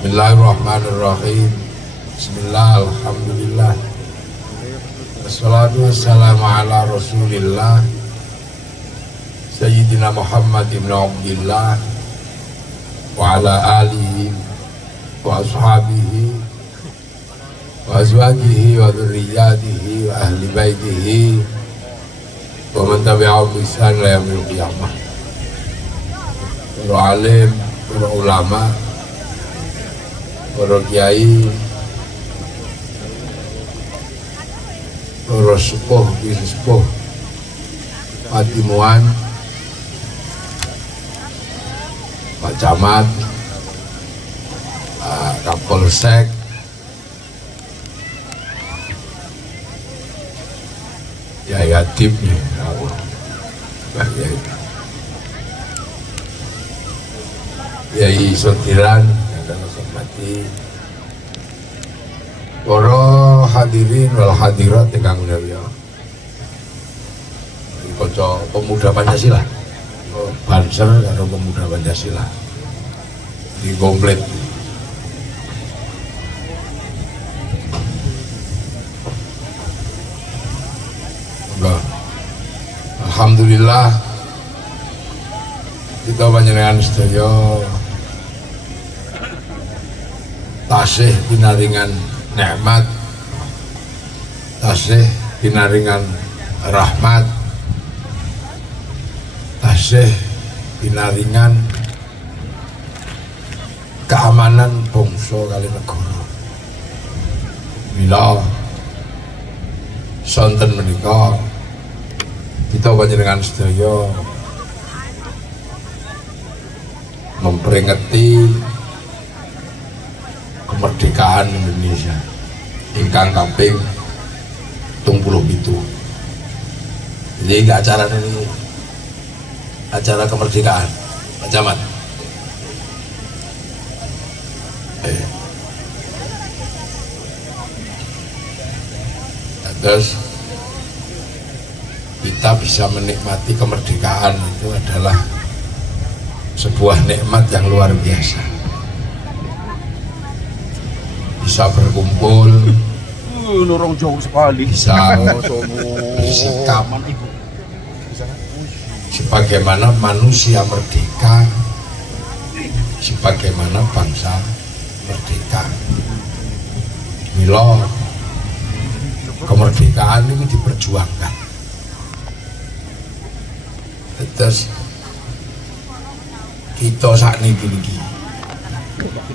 Bismillahirrahmanirrahim. Bismillah, alhamdulillah. Wassalatu wassalamu ala rasulillah Sayyidina Muhammad ibn Abdillah wa ala alihi wa ashabihi wa azwajihi wa dhurriyyatihi wa ahli baitihi wa man tabi'ahum bi ihsan ila yaumil qiyamah. Para alim, para ulama, para kiai, para sepuh, bisepuh, patimuan, Pak Camat, Kapolsek, Yai Hatib, Yai Sotiran, para hadirin wal hadirat ingkang mulia. Kaca pemuda Pancasila. Banser karo pemuda Pancasila. Di komplit. Alhamdulillah kita panjenengan sedaya tasih pinaringan nikmat, tasih pinaringan rahmat, tasih pinaringan keamanan bangsa kali negara. Mila sonten menika kita panjenengan sedaya memperingati kemerdekaan Indonesia ingkang kaping 77. Jadi acara ini acara kemerdekaan Pak Camat. Terus kita bisa menikmati kemerdekaan itu adalah sebuah nikmat yang luar biasa. Bisa berkumpul, lorong jauh sekali, bisa bersikap sebagaimana manusia merdeka, sebagaimana bangsa merdeka. Mila kemerdekaan ini diperjuangkan. Terus kita saat ini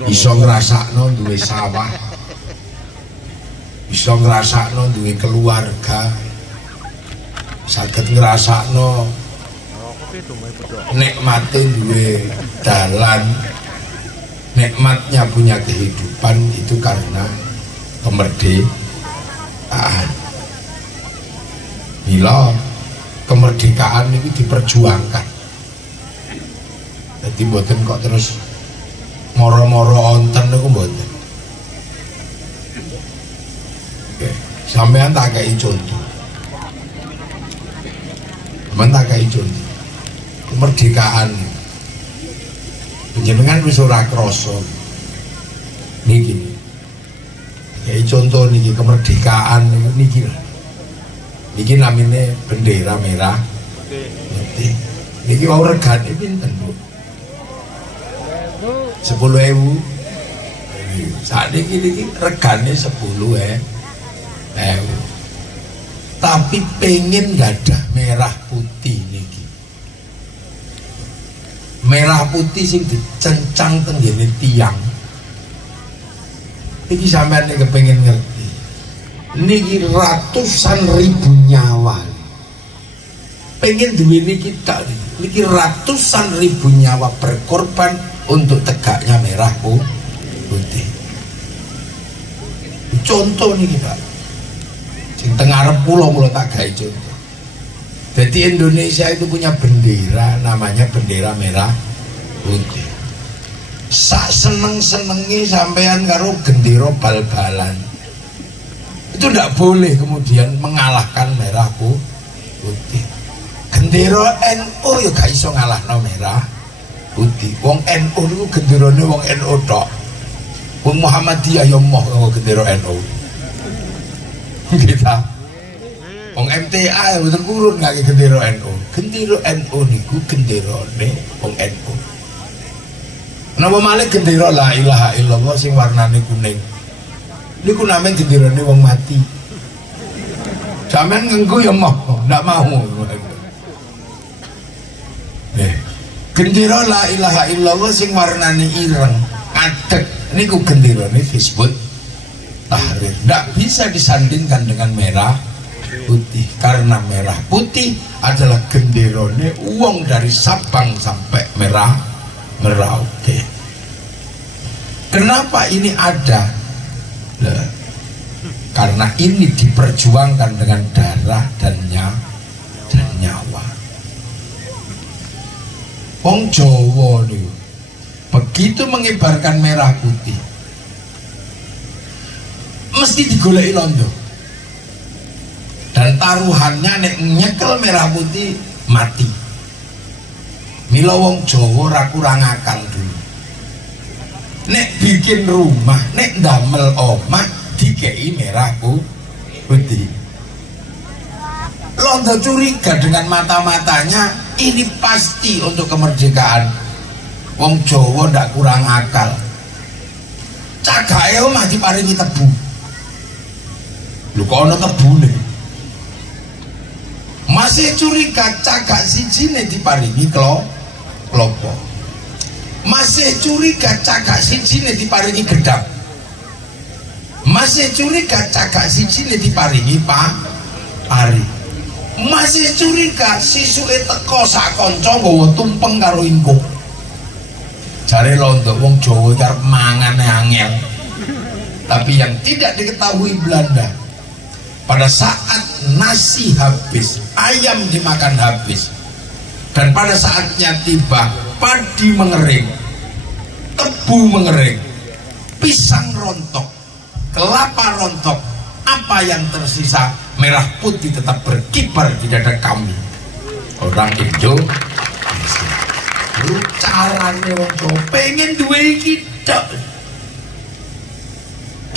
iso ngrasakno duwe sawah, iso ngrasakno duwe keluarga, saged ngrasakno nikmate duwe dalan, nikmatnya punya kehidupan itu karena kemerdekaan. Mila kemerdekaan ini diperjuangkan. Jadi mboten kok terus moro-moro onten niku mboten. Oke, sampean tak kei contoh. Sampean tak kei contoh. Kemerdekaan panjenengan wis ora krasa. Niki. Kei contoh niki kemerdekaan niki. Niki namine bendera merah putih. Niki wau regane pinten, Bu? 10.000. Saat ini regane 10.000. Tapi pengen gadah merah putih niki. Merah putih sing dicencang tenggene tiang. Iki sampeyan nek kepengin ngerti. Niki ratusan ribu nyawa. Pengen duwe niki tak. Niki ratusan ribu nyawa berkorban untuk tegaknya merah putih. Contoh nih Pak, sing teng arep pulau tak gawe contoh. Jadi Indonesia itu punya bendera, namanya bendera merah putih. Sak seneng-senengi sampean karo gendera bal-balan. Itu tidak boleh kemudian mengalahkan merah putih. Gendera NU ya gak iso ngalahno merah putih. Wong NU niku genderane wong NU tok. Wong Muhammadiyah ya moh karo gendera NU. Kita wong MTA mboten kurun ngake gendera NU. Gendera NU niku genderane wong NU. Napa malih gendera la ilaha illallah sing warnane kuning. Niku namanya genderane wong mati. Sampeyan ngenggo ya moh, ndak mau. Gendera la ilaha illallah sing warnane ireng, adeg niku genderane disebut Tahrir. Ndak bisa disandingkan dengan merah putih karena merah putih adalah genderane wong dari Sabang sampai Merauke. Kenapa ini ada? Karena ini diperjuangkan dengan darah dan nyawa. Wong Jawa nih, begitu mengibarkan merah putih, mesti digoleki londo. Dan taruhannya nek nyekel merah putih mati. Mila wong Jawa ora kurang akal dulu. Nek bikin rumah, nek ndamel omah dikei merah putih. Londo curiga dengan mata-matanya, ini pasti untuk kemerdekaan. Wong Jawa ndak kurang akal. Cagake omah diparingi tebu. Lho kok ana tebune? Masih curiga cagak sijine diparingi klopo. Masih curiga cagak sijine diparingi gedang. Masih curiga cagak sijine diparingi pari. Masih curiga sisuke teko sak kanca nggawa tumpeng karo ingkung. Jare londo wong Jawa arep mangane angel. Tapi yang tidak diketahui Belanda, pada saat nasi habis, ayam dimakan habis, dan pada saatnya tiba padi mengering, tebu mengering, pisang rontok, kelapa rontok, apa yang tersisa? Merah putih tetap berkibar di dada kami, orang Indonesia. Lu carane wong Jawa pengen duwe iki tok.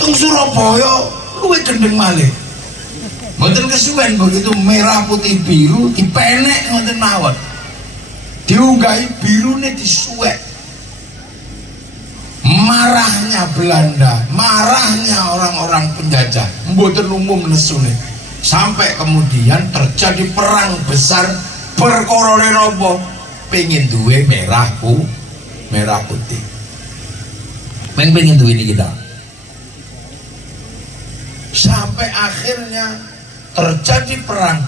Tung Surabaya luwih gendeng malih. Mboten kesuwen begitu merah putih biru dipenek ngoten mawon. Diunggahi birune disuwek. Marahnya Belanda, marahnya orang-orang penjajah, mboten umum nesune. Sampai kemudian terjadi perang besar perkara napa pengen duwe merah putih. Pengen duwe ini kita. Sampai akhirnya terjadi perang.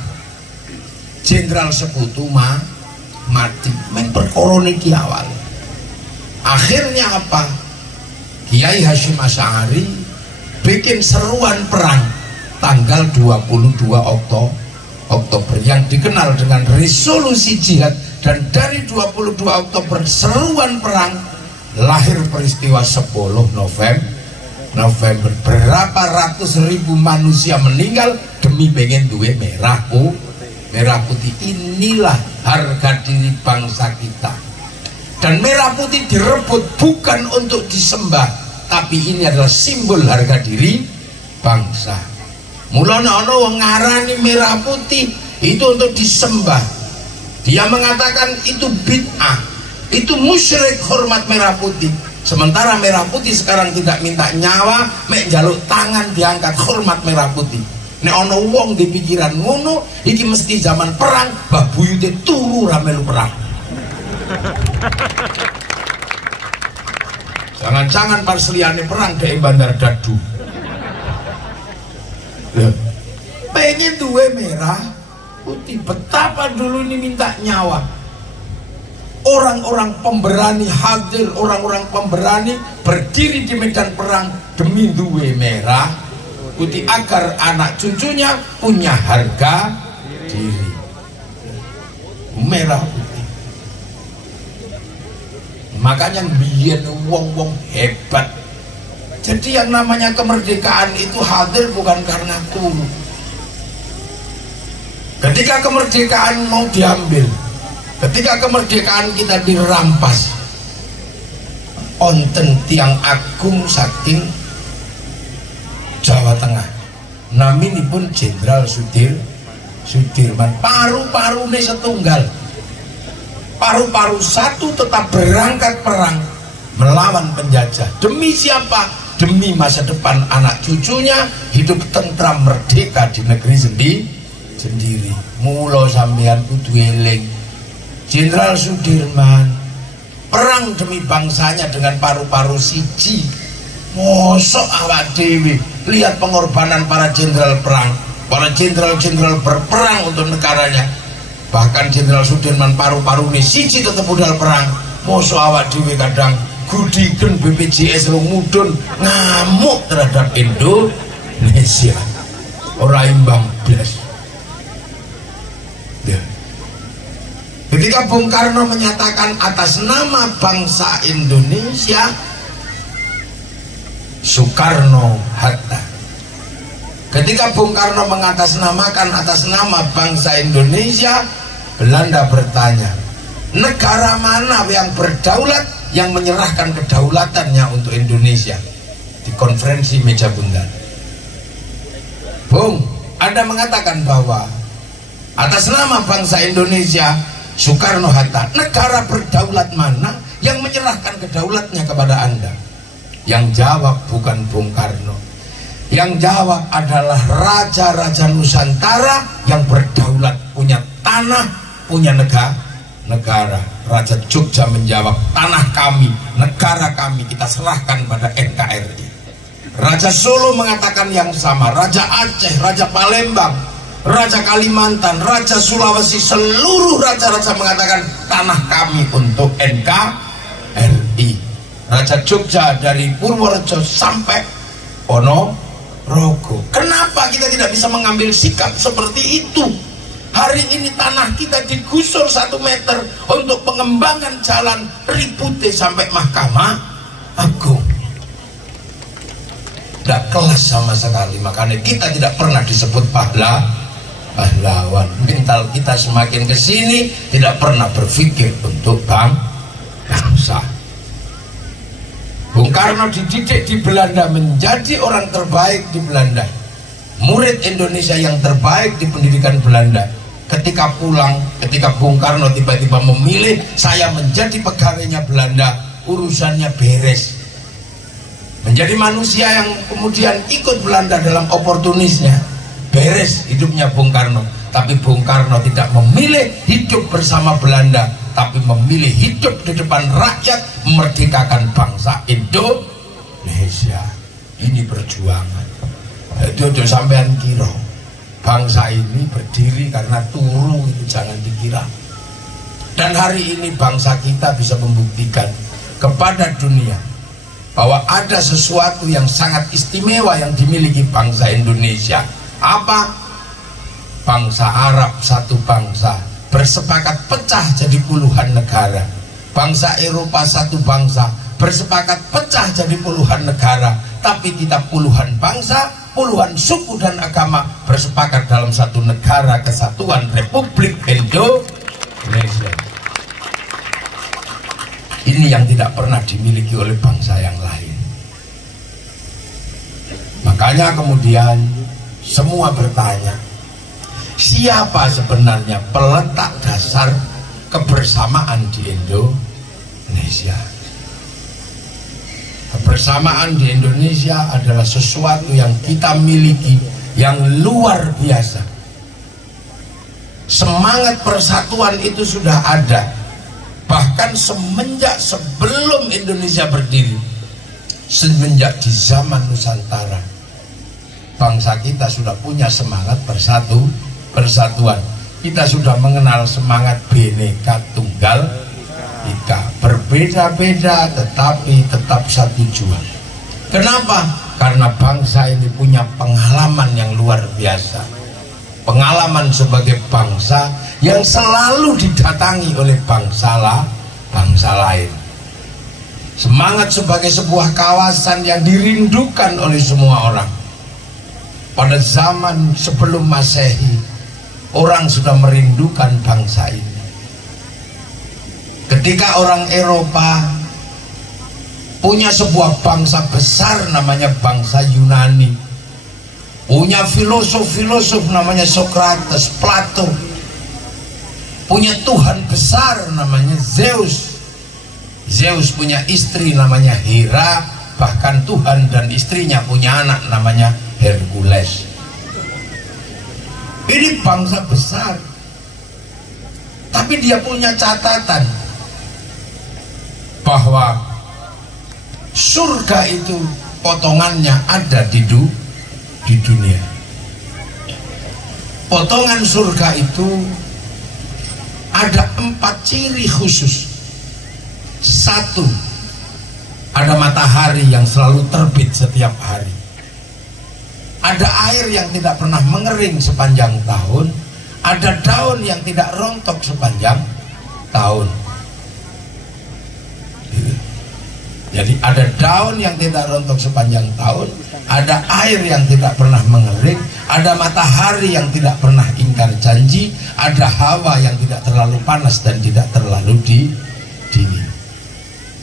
Jenderal Sekutu mati. Men perkara niki awal. Akhirnya apa? Kiai Hasyim Asy'ari bikin seruan perang tanggal 22 Oktober yang dikenal dengan resolusi jihad, dan dari 22 Oktober seruan perang lahir peristiwa 10 November. Berapa ratus ribu manusia meninggal demi pengen duwe merah putih. Inilah harga diri bangsa kita. Dan merah putih direbut bukan untuk disembah, tapi ini adalah simbol harga diri bangsa. Mulane ana wong ngarani merah putih itu untuk disembah. Dia mengatakan itu bid'ah, itu musyrik hormat merah putih. Sementara merah putih sekarang tidak minta nyawa, mek njaluk tangan diangkat hormat merah putih. Nek ana wong di pikiran ngono, iki mesti zaman perang, Mbah Buyute turu ra melu perang. Jangan-jangan parseliyane perang dek Bandar Dadu. Pengen duwe merah putih. Betapa dulu ini minta nyawa. Orang-orang pemberani hadir, orang-orang pemberani berdiri di medan perang demi duwe merah putih agar anak cucunya punya harga diri. Merah putih. Makanya biyen wong-wong hebat. Jadi yang namanya kemerdekaan itu hadir bukan karena kuno. Ketika kemerdekaan mau diambil, ketika kemerdekaan kita dirampas, onten tiang agung saking Jawa Tengah. Naminipun Jenderal Sudirman. Paru-parune setunggal. Paru-paru satu tetap berangkat perang melawan penjajah. Demi siapa? Demi masa depan anak cucunya hidup tentram merdeka di negeri sendiri. Mula sampeyan kudu eling. Jenderal Sudirman perang demi bangsanya dengan paru-paru siji. Mosok awak dewi lihat pengorbanan para jenderal perang, para jenderal-jenderal berperang untuk negaranya. Bahkan Jenderal Sudirman paru-paru ini siji tetap budal perang. Mosok awak dewi kadang gudiken BPJS rong mudun ngamuk terhadap Indonesia. Ora imbang blas. Ya. Ketika Bung Karno menyatakan atas nama bangsa Indonesia, Soekarno-Hatta. Ketika Bung Karno mengatasnamakan atas nama bangsa Indonesia, Belanda bertanya, negara mana yang berdaulat, yang menyerahkan kedaulatannya untuk Indonesia? Di konferensi meja bundan, Bung, Anda mengatakan bahwa atas nama bangsa Indonesia, Soekarno-Hatta, negara berdaulat mana yang menyerahkan kedaulatnya kepada Anda? Yang jawab bukan Bung Karno. Yang jawab adalah raja-raja Nusantara yang berdaulat, punya tanah, punya negara. Raja Jogja menjawab, tanah kami, negara kami kita serahkan pada NKRI. Raja Solo mengatakan yang sama. Raja Aceh, Raja Palembang, Raja Kalimantan, Raja Sulawesi, seluruh raja-raja mengatakan tanah kami untuk NKRI. Raja Jogja dari Purworejo sampai Ponorogo. Kenapa kita tidak bisa mengambil sikap seperti itu? Hari ini tanah kita digusur 1 meter untuk pengembangan jalan ribute sampai Mahkamah Agung. Tidak kelas sama sekali. Makanya kita tidak pernah disebut pahlawan. Mental kita semakin kesini tidak pernah berpikir untuk bangsa. Bung Karno dididik di Belanda menjadi orang terbaik di Belanda, murid Indonesia yang terbaik di pendidikan Belanda. Ketika pulang, ketika Bung Karno tiba-tiba memilih saya menjadi pegawainya Belanda, urusannya beres. Menjadi manusia yang kemudian ikut Belanda dalam oportunisnya, beres hidupnya Bung Karno. Tapi Bung Karno tidak memilih hidup bersama Belanda, tapi memilih hidup di depan rakyat, memerdekakan bangsa Indonesia. Ini perjuangan. Itu sampean kira bangsa ini berdiri karena turu, itu jangan dikira. Dan hari ini bangsa kita bisa membuktikan kepada dunia bahwa ada sesuatu yang sangat istimewa yang dimiliki bangsa Indonesia. Apa? Bangsa Arab satu bangsa bersepakat pecah jadi puluhan negara. Bangsa Eropa satu bangsa bersepakat pecah jadi puluhan negara. Tapi kita puluhan bangsa, puluhan suku dan agama bersepakat dalam satu negara kesatuan Republik Indonesia. Ini yang tidak pernah dimiliki oleh bangsa yang lain. Makanya kemudian semua bertanya, siapa sebenarnya peletak dasar kebersamaan di Indonesia? Kebersamaan di Indonesia adalah sesuatu yang kita miliki yang luar biasa. Semangat persatuan itu sudah ada. Bahkan semenjak sebelum Indonesia berdiri, semenjak di zaman Nusantara, bangsa kita sudah punya semangat persatuan. Kita sudah mengenal semangat Bhinneka Tunggal Ika, berbeda-beda tetapi tetap satu jua. Kenapa? Karena bangsa ini punya pengalaman yang luar biasa. Pengalaman sebagai bangsa yang selalu didatangi oleh bangsa lain. Semangat sebagai sebuah kawasan yang dirindukan oleh semua orang. Pada zaman sebelum Masehi, orang sudah merindukan bangsa ini. Ketika orang Eropa punya sebuah bangsa besar namanya bangsa Yunani, punya filosof-filosof namanya Socrates, Plato, punya Tuhan besar namanya Zeus. Zeus punya istri namanya Hera, bahkan Tuhan dan istrinya punya anak namanya Hercules. Ini bangsa besar, tapi dia punya catatan bahwa surga itu potongannya ada di dunia. Potongan surga itu ada 4 ciri khusus. 1, ada matahari yang selalu terbit setiap hari. Ada air yang tidak pernah mengering sepanjang tahun. Ada daun yang tidak rontok sepanjang tahun. Jadi ada daun yang tidak rontok sepanjang tahun, ada air yang tidak pernah mengering, ada matahari yang tidak pernah ingkar janji, ada hawa yang tidak terlalu panas dan tidak terlalu dingin.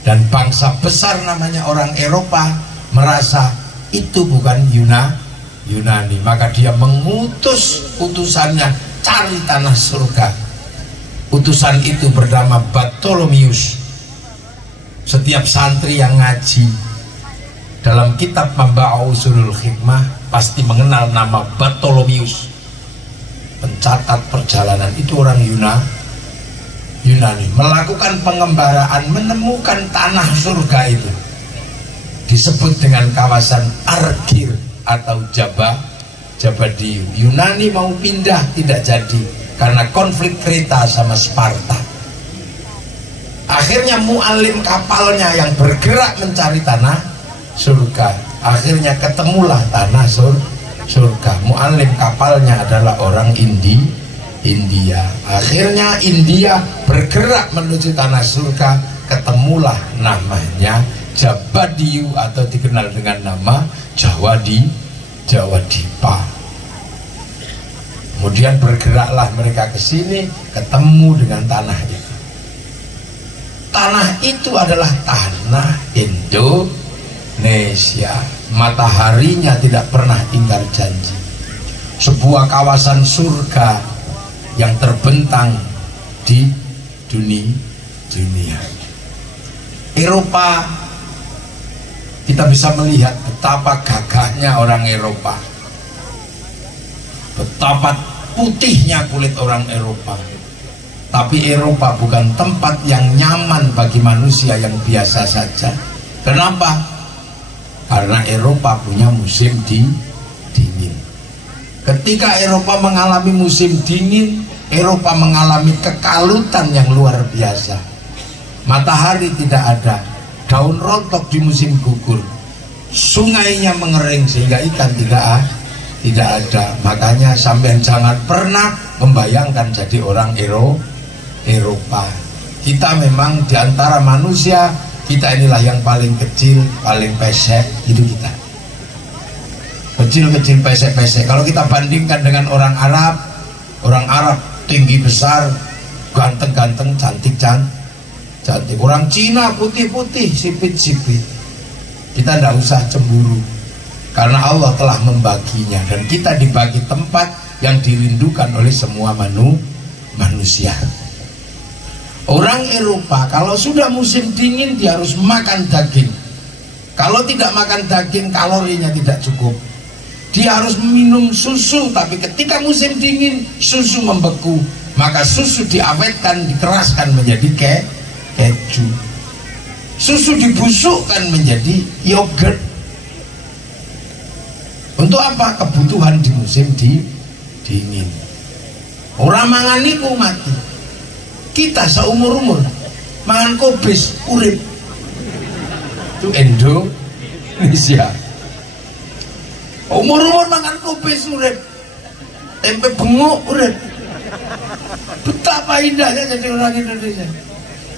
Dan bangsa besar namanya orang Eropa merasa itu bukan Yunani, maka dia mengutus utusannya cari tanah surga. Utusan itu bernama Bartholomeus. Setiap santri yang ngaji dalam kitab Mambaa Usulul Hikmah pasti mengenal nama Bartholomeus, pencatat perjalanan. Itu orang Yunani melakukan pengembaraan, menemukan tanah surga itu, disebut dengan kawasan Argir atau Jabadiu. Yunani mau pindah tidak jadi karena konflik Kreta sama Sparta. Akhirnya mu'alim kapalnya yang bergerak mencari tanah surga, akhirnya ketemulah tanah surga. Mu'alim kapalnya adalah orang India. Akhirnya India bergerak menuju tanah surga, ketemulah namanya Jabadiu atau dikenal dengan nama Jawa Dipa. Kemudian bergeraklah mereka ke sini, ketemu dengan tanah itu. Tanah itu adalah tanah Indonesia. Mataharinya tidak pernah ingkar janji. Sebuah kawasan surga yang terbentang di dunia. Eropa, kita bisa melihat betapa gagahnya orang Eropa, betapa putihnya kulit orang Eropa. Tapi Eropa bukan tempat yang nyaman bagi manusia yang biasa saja. Kenapa? Karena Eropa punya musim dingin. Ketika Eropa mengalami musim dingin, Eropa mengalami kekalutan yang luar biasa. Matahari tidak ada, daun rontok di musim gugur, sungainya mengering sehingga ikan tidak ada. Makanya sampean jangan pernah membayangkan jadi orang Eropa. Kita memang diantara manusia, kita inilah yang paling kecil, paling pesek, itu kita. Kecil-kecil, pesek-pesek. Kalau kita bandingkan dengan orang Arab tinggi besar, ganteng-ganteng, cantik-cantik. Orang Cina putih-putih, sipit-sipit. Kita tidak usah cemburu, karena Allah telah membaginya, dan kita dibagi tempat yang dirindukan oleh semua manusia. Orang Eropa kalau sudah musim dingin dia harus makan daging. Kalau tidak makan daging kalorinya tidak cukup. Dia harus minum susu, tapi ketika musim dingin susu membeku, maka susu diawetkan, dikeraskan menjadi keju. Susu dibusukkan menjadi yogurt. Untuk apa? Kebutuhan di musim dingin. Orang mangan niku mati. Kita seumur-umur mangan kobis urip. Itu Indonesia. Umur-umur mangan kobis urip. Tempe bengok urip. Betapa indahnya jadi orang Indonesia.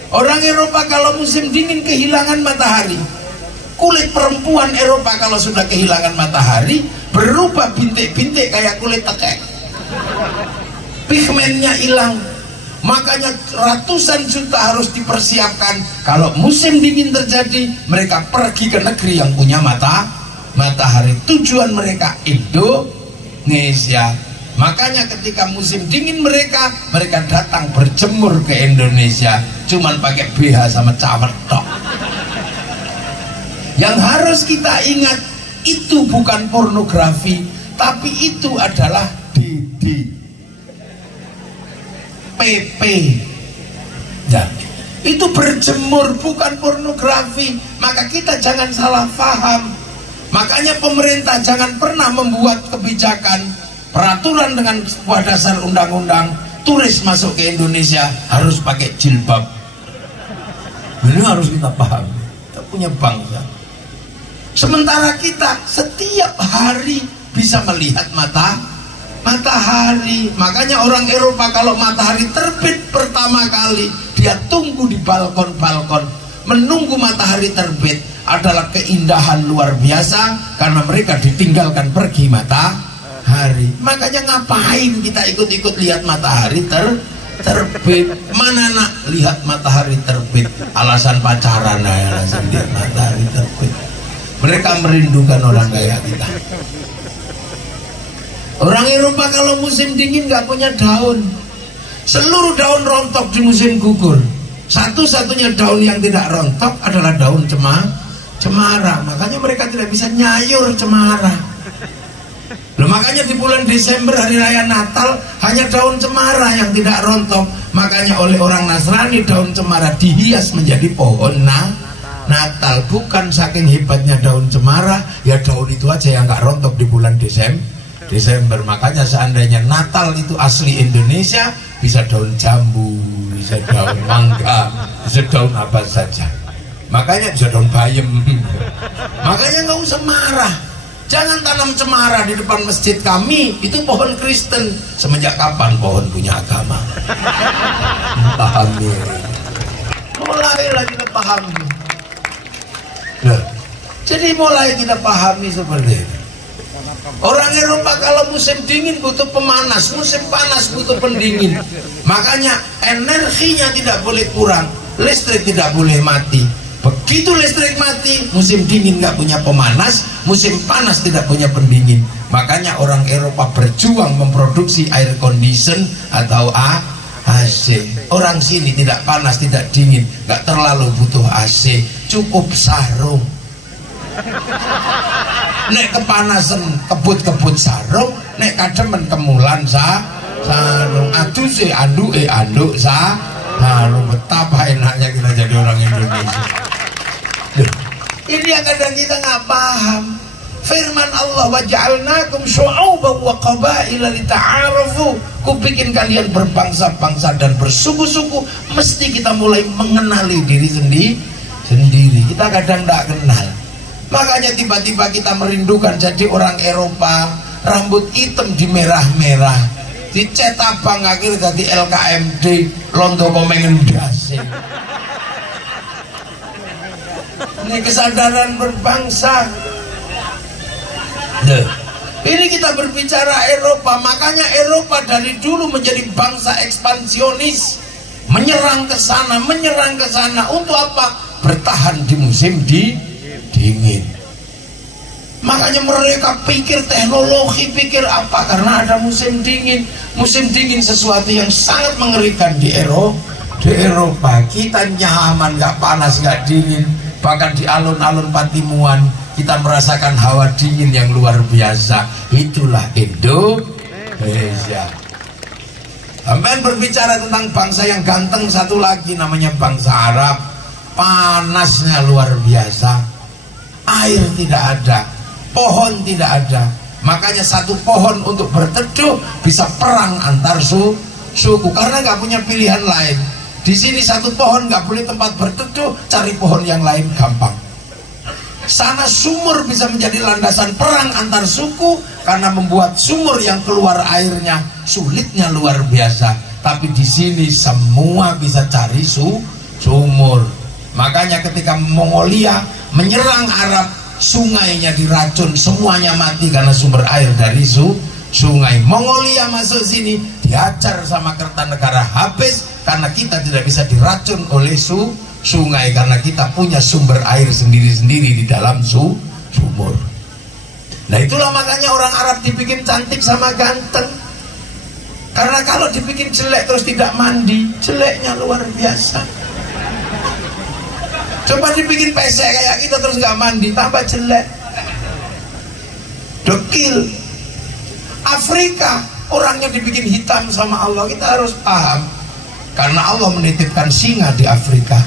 Orang Eropa kalau musim dingin kehilangan matahari. Kulit perempuan Eropa kalau sudah kehilangan matahari berubah bintik-bintik kayak kulit tekek. Pigmennya hilang. Makanya ratusan juta harus dipersiapkan. Kalau musim dingin terjadi, mereka pergi ke negeri yang punya matahari. Tujuan mereka Indonesia. Makanya ketika musim dingin mereka datang berjemur ke Indonesia, cuman pakai BH sama cawet tok. Yang harus kita ingat, itu bukan pornografi, tapi itu adalah PP. Ya, itu berjemur, bukan pornografi. Maka kita jangan salah paham. Makanya pemerintah jangan pernah membuat kebijakan peraturan dengan sebuah dasar undang-undang, turis masuk ke Indonesia harus pakai jilbab. Ini harus kita paham. Kita punya bangsa. Sementara kita setiap hari bisa melihat matahari. Makanya orang Eropa kalau matahari terbit pertama kali, dia tunggu di balkon-balkon menunggu matahari terbit. Adalah keindahan luar biasa, karena mereka ditinggalkan pergi matahari. Makanya ngapain kita ikut-ikut lihat matahari terbit? Mana nak lihat matahari terbit? Alasan pacaran, alasan lihat matahari terbit. Mereka merindukan orang kayak kita. Orang Eropa kalau musim dingin gak punya daun. Seluruh daun rontok di musim gugur. Satu-satunya daun yang tidak rontok adalah daun cemara. Makanya mereka tidak bisa nyayur cemara. Loh, makanya di bulan Desember hari raya Natal hanya daun cemara yang tidak rontok. Makanya oleh orang Nasrani daun cemara dihias menjadi pohon Natal. Bukan saking hebatnya daun cemara, ya daun itu aja yang gak rontok di bulan Desember. Makanya seandainya Natal itu asli Indonesia, bisa daun jambu, bisa daun mangga, bisa daun apa saja. Makanya bisa daun bayem. Makanya nggak usah marah. Jangan tanam cemara di depan masjid kami. Itu pohon Kristen. Semenjak kapan pohon punya agama? Pahami. Mulailah kita pahami. Nah, jadi mulai kita pahami seperti itu. Orang Eropa kalau musim dingin butuh pemanas, musim panas butuh pendingin. Makanya energinya tidak boleh kurang, listrik tidak boleh mati. Begitu listrik mati, musim dingin nggak punya pemanas, musim panas tidak punya pendingin. Makanya orang Eropa berjuang memproduksi air condition atau AC. Orang sini tidak panas, tidak dingin, nggak terlalu butuh AC, cukup sarung. Nek kepanasan kebut-kebut sarung, nek kademen kemulan sarung. Aduh sih anduk sarung. Betapa enaknya kita jadi orang Indonesia. Ini yang kadang kita nggak paham. Firman Allah, waja'alnakum syu'uban wa qabaila lita'arafu. Kubikin kalian berbangsa-bangsa dan bersuku-suku. Mesti kita mulai mengenali diri sendiri. Kita kadang tidak kenal. Makanya tiba-tiba kita merindukan jadi orang Eropa, rambut hitam di merah-merah, dicet abang akhir dari LKMD londo komengen dasi. Ini kesadaran berbangsa. Nah, ini kita berbicara Eropa. Makanya Eropa dari dulu menjadi bangsa ekspansionis, menyerang ke sana. Untuk apa? Bertahan di musim dingin. Makanya mereka pikir teknologi, pikir apa, karena ada musim dingin. Musim dingin sesuatu yang sangat mengerikan di Eropa. Kita nyaman, gak panas, gak dingin. Bahkan di alun-alun Patimuan kita merasakan hawa dingin yang luar biasa. Itulah Indonesia. Sampai berbicara tentang bangsa yang ganteng satu lagi, namanya bangsa Arab. Panasnya luar biasa. Air tidak ada, pohon tidak ada. Makanya satu pohon untuk berteduh bisa perang antar suku, karena nggak punya pilihan lain. Di sini satu pohon nggak boleh tempat berteduh, cari pohon yang lain gampang. Sana sumur bisa menjadi landasan perang antar suku, karena membuat sumur yang keluar airnya sulitnya luar biasa. Tapi di sini semua bisa cari sumur. Makanya ketika Mongolia menyerang Arab, sungainya diracun, semuanya mati karena sumber air dari Sungai Mongolia masuk sini, diajar sama Kertanegara habis karena kita tidak bisa diracun oleh sungai karena kita punya sumber air sendiri-sendiri di dalam sumur. Nah itulah makanya orang Arab dibikin cantik sama ganteng. Karena kalau dibikin jelek terus tidak mandi, jeleknya luar biasa. Coba dibikin pesek kayak kita terus nggak mandi, tambah jelek. Dekil. Afrika orangnya dibikin hitam sama Allah, kita harus paham karena Allah menitipkan singa di Afrika.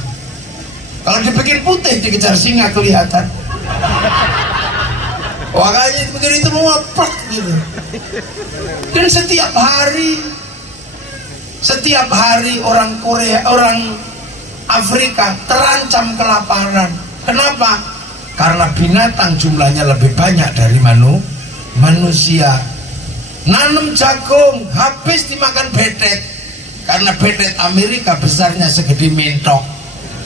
Kalau dibikin putih dikejar singa kelihatan. Makanya dibikin itu mau plek gitu. Dan setiap hari orang Korea, orang Afrika terancam kelaparan. Kenapa? Karena binatang jumlahnya lebih banyak dari manusia. Nanam jagung habis dimakan betet karena betet Amerika besarnya segede mentok,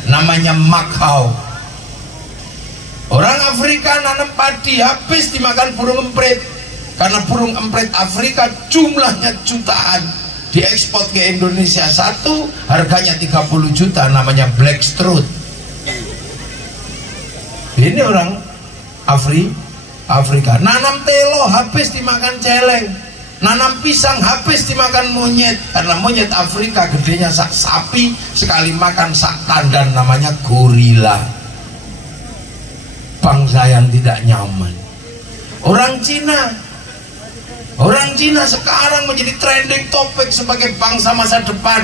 namanya makau. Orang Afrika nanam padi habis dimakan burung emprit karena burung emprit Afrika jumlahnya jutaan, diekspor ke Indonesia satu harganya 30 juta, namanya black strut. Ini orang Afrika. Nanam telo habis dimakan celeng, nanam pisang habis dimakan monyet karena monyet Afrika gedenya sak sapi, sekali makan sak tandan, namanya gorila. Bangsa yang tidak nyaman. Orang Cina sekarang menjadi trending topik sebagai bangsa masa depan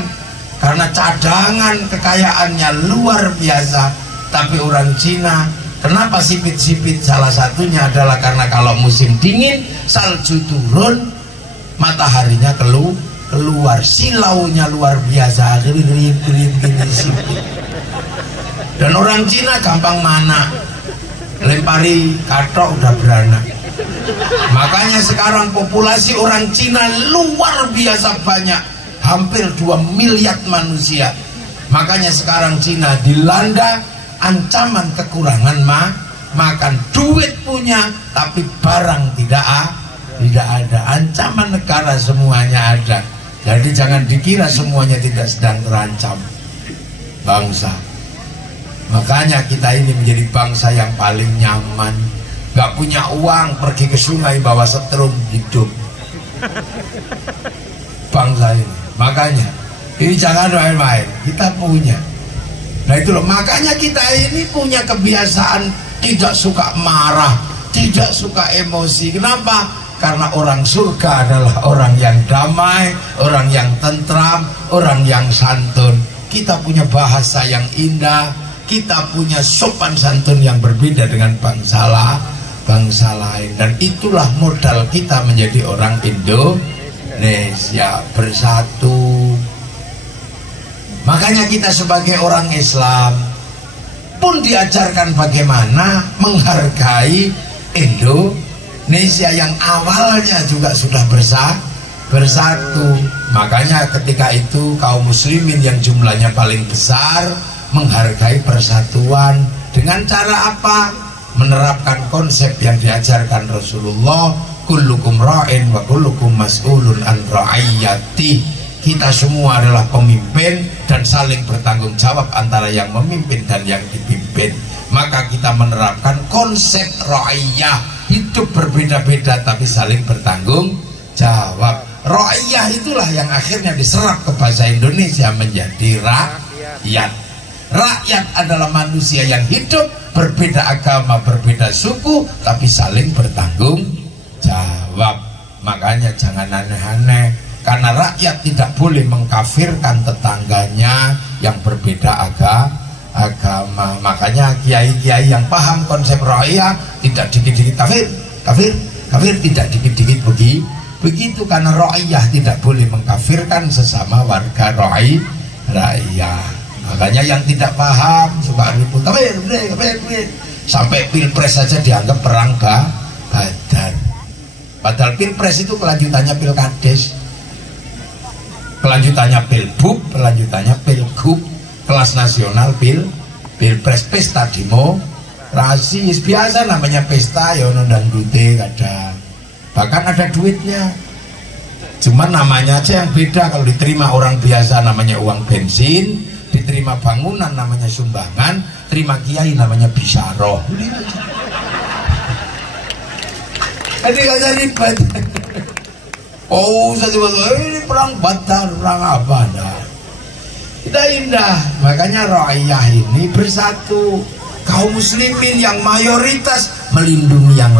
karena cadangan kekayaannya luar biasa. Tapi orang Cina kenapa sipit-sipit? Salah satunya adalah karena kalau musim dingin salju turun, mataharinya keluar, silaunya luar biasa, gini sipit. Dan orang Cina gampang mana, lempari katok udah beranak. Makanya sekarang populasi orang Cina luar biasa banyak, hampir 2 miliar manusia. Makanya sekarang Cina dilanda ancaman kekurangan makan. Duit punya tapi barang tidak ada. Ancaman negara semuanya ada. Jadi jangan dikira semuanya tidak sedang terancam bangsa. Makanya kita ini menjadi bangsa yang paling nyaman. Gak punya uang pergi ke sungai bawa setrum, hidup bangsa ini. Makanya ini jangan main-main, kita punya. Nah itu loh, makanya kita ini punya kebiasaan tidak suka marah, tidak suka emosi. Kenapa? Karena orang surga adalah orang yang damai, orang yang tentram, orang yang santun. Kita punya bahasa yang indah, kita punya sopan santun yang berbeda dengan bangsa lain. Dan itulah modal kita menjadi orang Indonesia, bersatu. Makanya kita sebagai orang Islam pun diajarkan bagaimana menghargai Indonesia yang awalnya juga sudah bersatu. Makanya ketika itu kaum muslimin yang jumlahnya paling besar menghargai persatuan dengan cara apa? Menerapkan konsep yang diajarkan Rasulullah, kullukum ra'in wa kullukum mas'ulun an ra'iyati. Kita semua adalah pemimpin dan saling bertanggung jawab antara yang memimpin dan yang dipimpin. Maka kita menerapkan konsep ra'iyah, hidup berbeda-beda tapi saling bertanggung jawab. Ra'iyah itulah yang akhirnya diserap ke bahasa Indonesia menjadi rakyat. Rakyat adalah manusia yang hidup berbeda agama, berbeda suku, tapi saling bertanggung jawab. Makanya jangan aneh-aneh, karena rakyat tidak boleh mengkafirkan tetangganya yang berbeda agama. Makanya kiai-kiai yang paham konsep ra'iyah tidak dikit-dikit kafir, tidak dikit-dikit begitu, karena ra'iyah tidak boleh mengkafirkan sesama warga ra'iyah. Makanya yang tidak paham suka ribut, kafir. Sampai pilpres saja dianggap perang badar. Padahal pilpres itu kelanjutannya pilkades, kelanjutannya pilbub, kelanjutannya pilgub, kelas nasional pilpres, pesta demokrasi. Biasa namanya pesta ya ono dangdute kadang. bahkan ada duitnya. Cuma namanya aja yang beda. Kalau diterima orang biasa namanya uang bensin, diterima bangunan namanya sumbangan, terima kiai namanya bisyarah. Jadi gak jadi ribet. Oh, ini perang Badar, perang apa? Nah, kita indah. Makanya Ra'iyah ini bersatu. Kaum muslimin yang mayoritas melindungi yang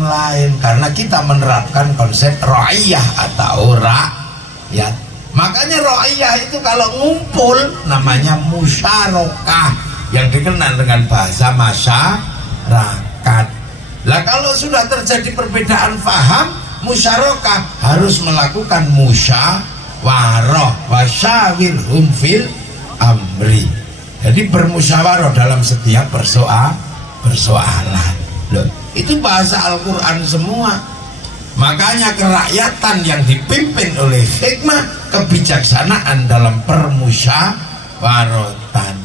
lain, karena kita menerapkan konsep Ra'iyah atau rakyat. Makanya Ra'iyah itu kalau ngumpul namanya musyarakah, yang dikenal dengan bahasa masyarakat. Lah kalau sudah terjadi perbedaan paham, musyarakah harus melakukan musyawarah, wasyawirhum fil amri. Jadi bermusyawarah dalam setiap persoalan. Loh, itu bahasa Al-Quran semua. Makanya kerakyatan yang dipimpin oleh hikmah, kebijaksanaan dalam permusyawaratan.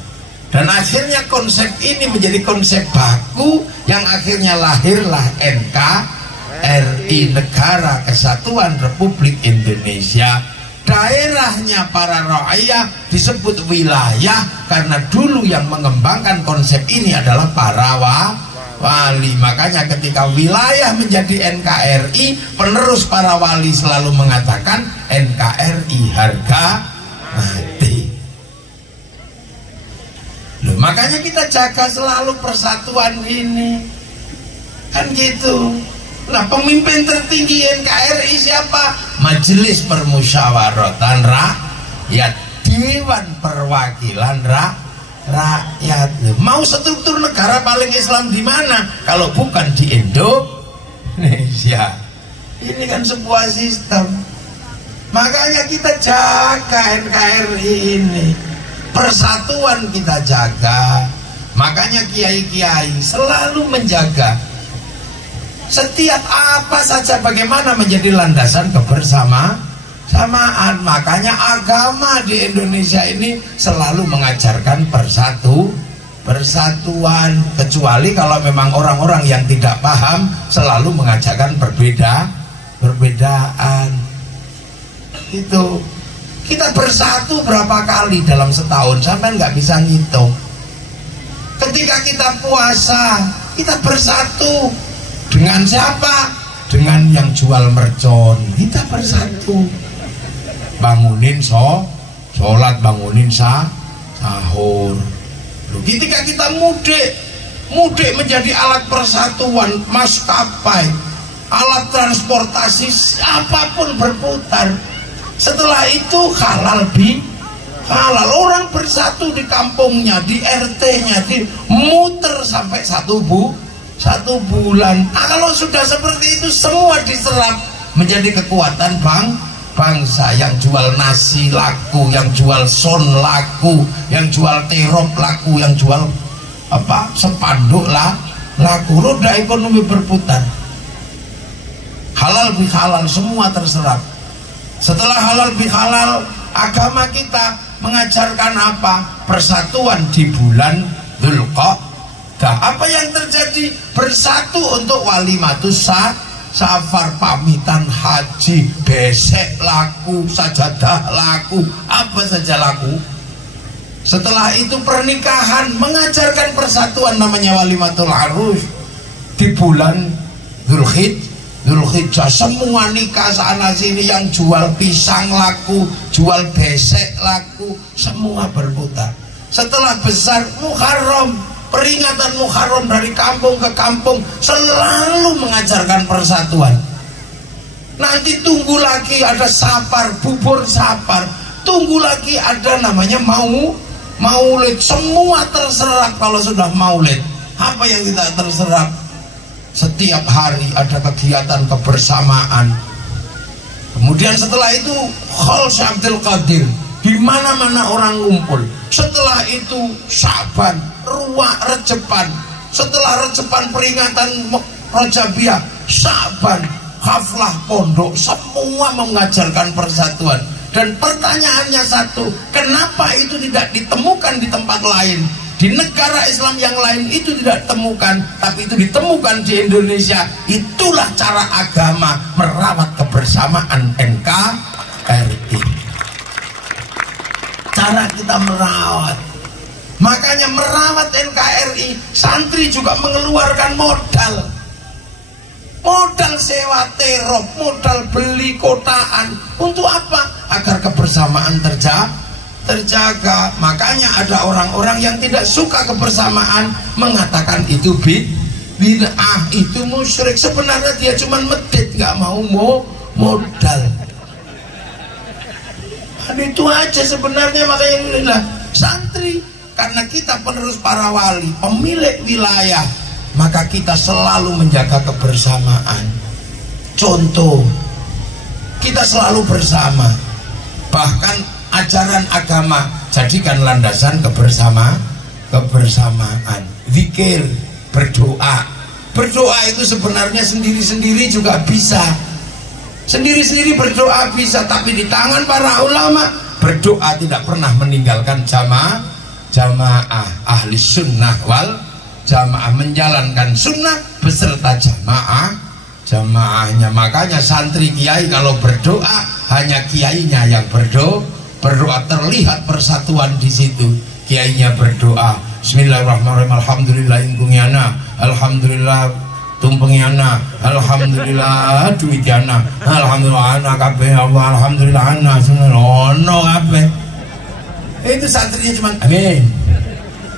Dan akhirnya konsep ini menjadi konsep baku yang akhirnya lahirlah NKRI, Negara Kesatuan Republik Indonesia. Daerahnya para ra'iyah disebut wilayah karena dulu yang mengembangkan konsep ini adalah para wali. Makanya ketika wilayah menjadi NKRI, penerus para wali selalu mengatakan NKRI harga mati. Loh, makanya kita jaga selalu persatuan ini, kan gitu. Nah, pemimpin tertinggi NKRI siapa? Majelis Permusyawaratan Rakyat, Dewan Perwakilan Rakyat. Mau struktur negara paling Islam di mana kalau bukan di Indonesia? Ini kan sebuah sistem. Makanya kita jaga NKRI ini, persatuan kita jaga. Makanya kiai-kiai selalu menjaga setiap apa saja bagaimana menjadi landasan kebersamaan. Makanya agama di Indonesia ini selalu mengajarkan persatuan, kecuali kalau memang orang-orang yang tidak paham selalu mengajarkan perbedaan. Itu kita bersatu berapa kali dalam setahun sampai nggak bisa ngitung. Ketika kita puasa, kita bersatu dengan siapa? Dengan yang jual mercon, kita bersatu. Bangunin sholat, bangunin sahur. Ketika kita mudik menjadi alat persatuan, maskapai, alat transportasi, apapun berputar. Setelah itu halal orang bersatu di kampungnya, di RT-nya, di muter sampai satu bulan. Nah, kalau sudah seperti itu semua diserap menjadi kekuatan bangsa. Yang jual nasi laku, yang jual son laku, yang jual terop laku, yang jual sepanduk laku. Roda ekonomi berputar. Halal bihalal semua terserap. Setelah halal bihalal, agama kita mengajarkan apa? Persatuan di bulan Dzulqa'dah. Apa yang terjadi? Bersatu untuk walimatus safar, pamitan haji, besek laku, sajadah laku, apa saja laku. Setelah itu pernikahan, mengajarkan persatuan namanya walimatul arus. Di bulan Dzulhijjah semua nikah sana sini, yang jual pisang laku, jual besek laku, semua berputar. Setelah besar Muharram, peringatan Muharram dari kampung ke kampung selalu mengajarkan persatuan. Nanti tunggu lagi ada sapar, bubur sapar. Tunggu lagi ada namanya maulid. Semua terserap kalau sudah maulid. Apa yang kita terserap? Setiap hari ada kegiatan kebersamaan. Kemudian setelah itu Khol Syabdul Qadir, di mana-mana orang ngumpul. Setelah itu Syaban, Ruwa, Recepan. Setelah Recepan peringatan Rajabiyah, Syaban, haflah pondok, semua mengajarkan persatuan. Dan pertanyaannya satu, kenapa itu tidak ditemukan di tempat lain? di negara Islam yang lain itu tidak temukan, tapi itu ditemukan di Indonesia. Itulah cara agama merawat kebersamaan NKRI. Cara kita merawat. Makanya merawat NKRI, santri juga mengeluarkan modal. Modal sewa terop, modal beli kotaan. Untuk apa? Agar kebersamaan terjaga. Makanya ada orang-orang yang tidak suka kebersamaan, mengatakan itu bid'ah, itu musyrik. Sebenarnya dia cuma medit, nggak mau modal. Itu aja sebenarnya. Makanya inilah santri, karena kita penerus para wali, pemilik wilayah, maka kita selalu menjaga kebersamaan. Contoh, kita selalu bersama. Bahkan ajaran agama jadikan landasan kebersamaan. Zikir, berdoa itu sebenarnya sendiri-sendiri juga bisa. Sendiri-sendiri berdoa bisa, tapi di tangan para ulama berdoa tidak pernah meninggalkan jamaah ahli sunnah wal jamaah, menjalankan sunnah beserta jamaahnya. Makanya santri kiai kalau berdoa hanya kiainya yang berdoa terlihat persatuan di situ. Kiainya berdoa Bismillahirrahmanirrahim, alhamdulillah ingkungiana, alhamdulillah tumpengiana, alhamdulillah duitiana, alhamdulillah anak kabeh Allah, alhamdulillah anak ono kabeh. Itu santrinya cuma amin,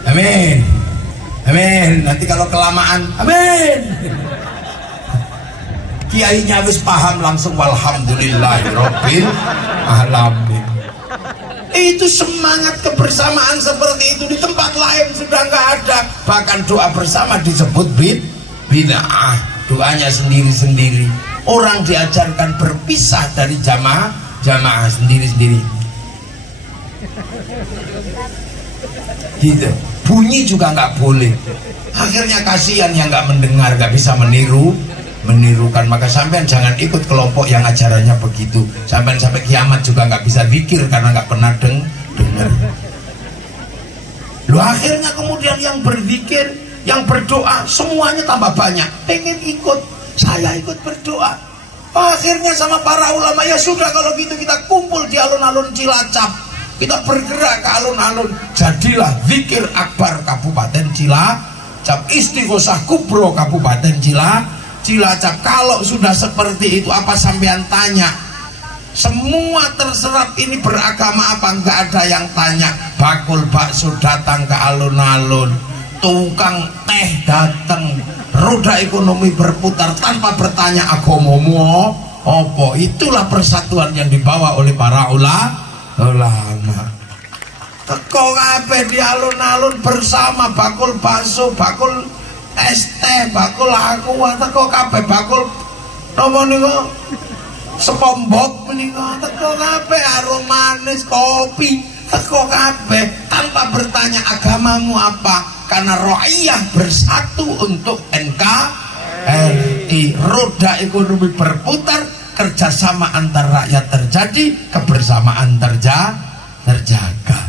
amin, amin. Nanti kalau kelamaan amin, kiainya harus paham langsung walhamdulillahirabbil alamin. Itu semangat kebersamaan seperti itu di tempat lain sudah nggak ada. Bahkan doa bersama disebut bid'ah, doanya sendiri-sendiri. Orang diajarkan berpisah dari jamaah sendiri-sendiri. Gitu. Bunyi juga nggak boleh. Akhirnya kasihan yang nggak mendengar, nggak bisa menirukan. Maka sampean jangan ikut kelompok yang ajarannya begitu. Sampai kiamat juga nggak bisa zikir karena nggak pernah dengar. Lu akhirnya kemudian yang berzikir, yang berdoa semuanya tambah banyak. Pengen ikut, saya ikut berdoa. Akhirnya sama para ulama, ya sudah kalau gitu kita kumpul di alun-alun Cilacap. Kita bergerak ke alun-alun. Jadilah zikir akbar Kabupaten Cilacap, Istighosah Kubro Kabupaten Cilacap. Kalau sudah seperti itu, apa sampean tanya? Semua terserap ini beragama apa? Enggak ada yang tanya. Bakul bakso datang ke alun-alun, tukang teh datang, roda ekonomi berputar tanpa bertanya agomomu opo. Itulah persatuan yang dibawa oleh para ulama. Teko kabeh di alun-alun bersama, bakul bakso, bakul es teh, bakul aqua, teko kabeh, bakul nopo niku sepombok menika, teko kabeh, arum manis, kopi, teko kabeh tanpa bertanya agamamu apa, karena ro'iyah bersatu untuk NKRI. Roda ekonomi berputar, kerjasama antar rakyat terjadi, kebersamaan terjaga.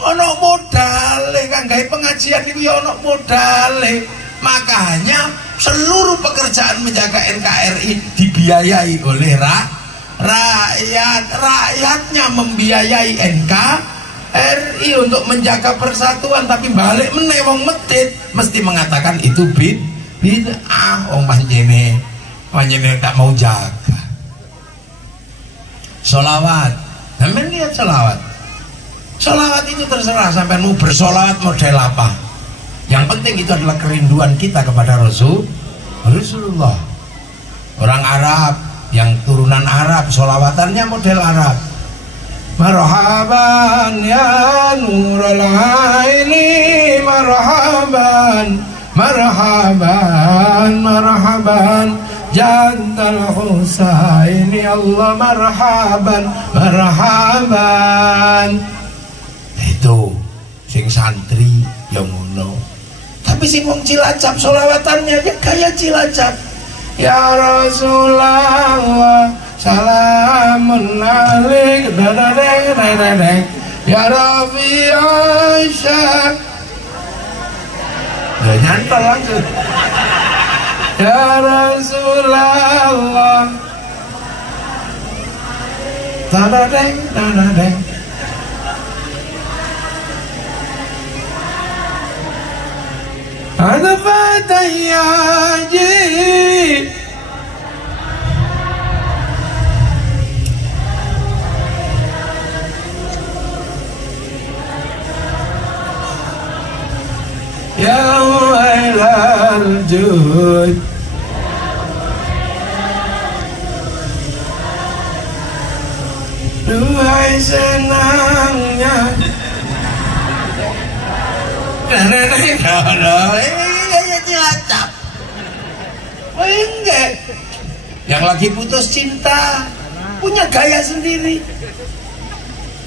Ono modale kan gawe pengajian itu ya ono modale. Makanya seluruh pekerjaan menjaga NKRI dibiayai oleh rakyat. Rakyatnya membiayai NKRI untuk menjaga persatuan. Tapi balik meneh wong medit mesti mengatakan itu bid'ah. Wong panjene tak mau jaga. Sholawat, sampeyan lihat sholawat. Sholawat itu terserah sampai mau bersolawat model apa. Yang penting itu adalah kerinduan kita kepada Rasulullah. Orang Arab yang turunan Arab, sholawatannya model Arab. Marhaban ya nurul aini, marhaban, marhaban, marhaban, jantal Husaini, Allah marhaban, marhaban. Itu sing santri yang ngono. Tapi sing wong Cilacap sholawatannya ya kayak Cilacap. Ya Rasulullah salamun alaik dadadeng dadadeng. Ya Rafi Aisyah. Ya nyantol langsung. Ya Rasulullah. Tanadeng, tanadeng. Ada fataya ji. Ya wailal jud. Duhai senangnya. Cilacap. Enggak. Yang lagi putus cinta punya gaya sendiri.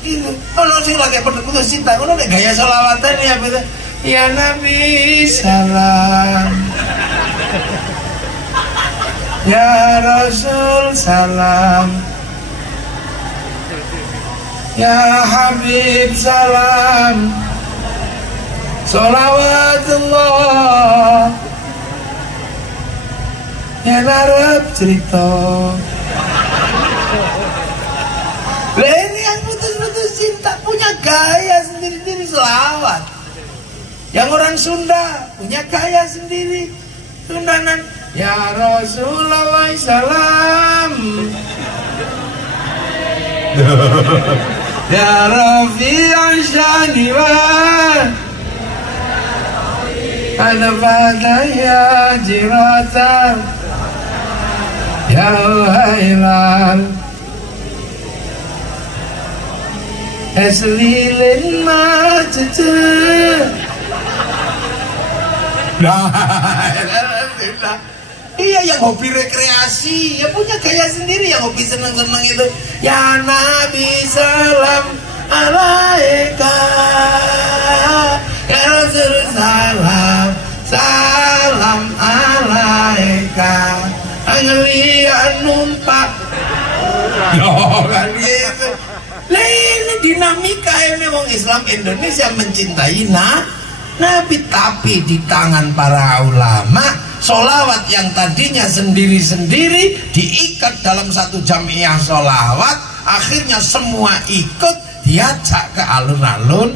Itu. Kalau sih lagi putus cinta, kalau ada gaya sholawatan ya betul. Ya Nabi salam. Ya Rasul salam. Ya Habib salam. Sholawatullah. Ya narap cerita. Ini yang putus-putus cinta punya gaya sendiri-sendiri selawat. Yang orang Sunda punya gaya sendiri. Sundanan ya Rasulullah salam. Ya Rafi'an syaniwan. Ana fadaya jiratan. Ya Hailal. Eslilin macet. Iya, yang hobi rekreasi ya punya gaya sendiri. Yang hobi senang-senang itu ya Nabi salam alaika, ya Rasul salam salam alaika, ngeliat numpak kan gitu. Ini dinamika ini wong Islam Indonesia mencintai Nabi, tapi di tangan para ulama sholawat yang tadinya sendiri-sendiri diikat dalam satu jamiah sholawat, akhirnya semua ikut diajak ke alun-alun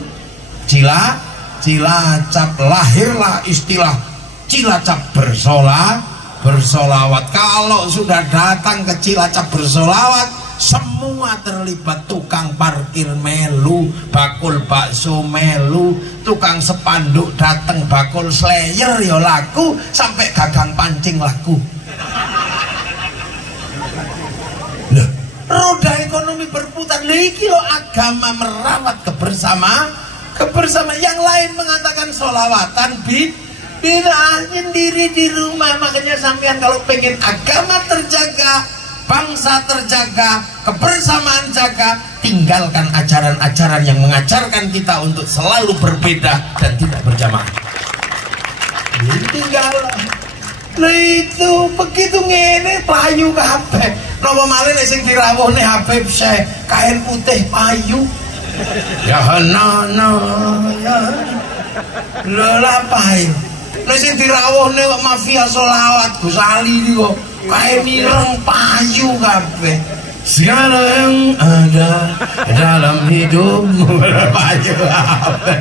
Cilacap. Lahirlah istilah Cilacap bersolawat. Kalau sudah datang ke Cilacap bersolawat, semua terlibat. Tukang parkir melu, bakul bakso melu, tukang sepanduk dateng bakul slayer ya laku, sampai gagang pancing laku. Loh, roda ekonomi berputar. Iki lo agama merawat kebersamaan. Yang lain mengatakan sholawatan bid'ah sendiri di rumah. Makanya sampean kalau pengen agama terjaga, bangsa terjaga, kebersamaan jaga, tinggalkan ajaran-ajaran yang mengajarkan kita untuk selalu berbeda dan tidak berjamaah. Tinggal. Nah itu begitu ngene payu kabeh. Napa malih nek sing dirawuhne Habib Syekh kain putih payu. Ya hana ya. Lha payu. Nek sing dirawuhne kok mafia sholawat Gus Ali iki kok kain ireng payu kabeh. Segala yang ada dalam hidupmu payu kabeh.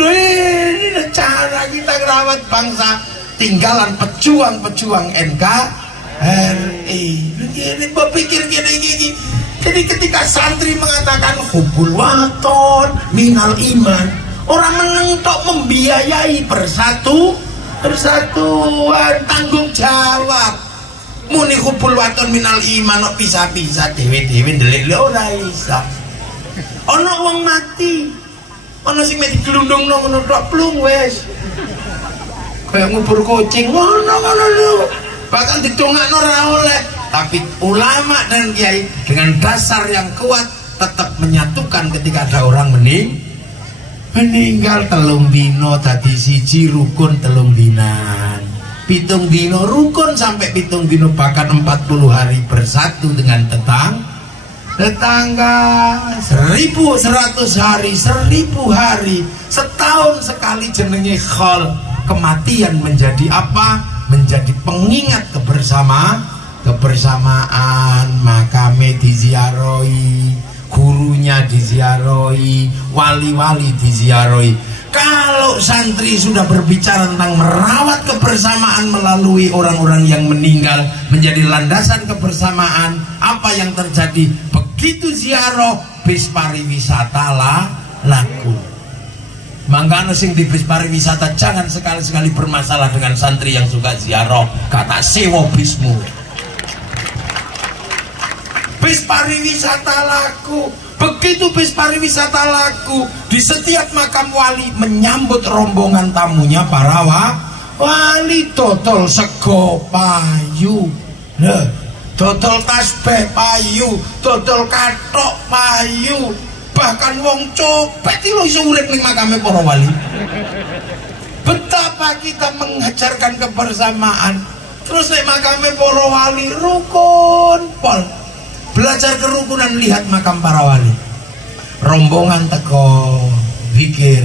Ini cara kita merawat bangsa, tinggalan pejuang-pejuang NKRI. Ini berpikir gini. Jadi ketika santri mengatakan hubul waton minal iman, orang menentok membiayai persatuan, tanggung jawab. Muni hubul waton minal iman kok pisah-pisah dewe-dewe ndelik ora isa. Ana wong mati, ana sing mati glundungno ngono tok plung wis. Kayak ngubur kucing ngono lho. Bahkan ditungakno ora oleh. Tapi ulama dan kiai dengan dasar yang kuat tetap menyatukan ketika ada orang meninggal. Telung dino tadi siji rukun telung dinan. Pitung dino rukun sampai pitung dino bahkan 40 hari bersatu dengan tetangga 1100 hari, 1000 hari, setahun sekali jenenge khol. Kematian menjadi apa? Menjadi pengingat kebersamaan, makame diziarahi, gurunya diziarahi, wali-wali diziarahi. Kalau santri sudah berbicara tentang merawat kebersamaan melalui orang-orang yang meninggal menjadi landasan kebersamaan, apa yang terjadi? Begitu ziarah bis pariwisata laku. Mangkano sing di bis pariwisata jangan sekali-sekali bermasalah dengan santri yang suka ziarah, kata sewa bismu. Bis pariwisata laku. Begitu bis pariwisata laku, di setiap makam wali menyambut rombongan tamunya para wali. Dodol sego payu, dodol tasbih payu, dodol kathok payu, bahkan wong copet lho iso urip ning makame para wali. Betapa kita mengajarkan kebersamaan. Terus nek makame para wali rukun pol. Belajar kerukunan, lihat makam para wali. Rombongan teko zikir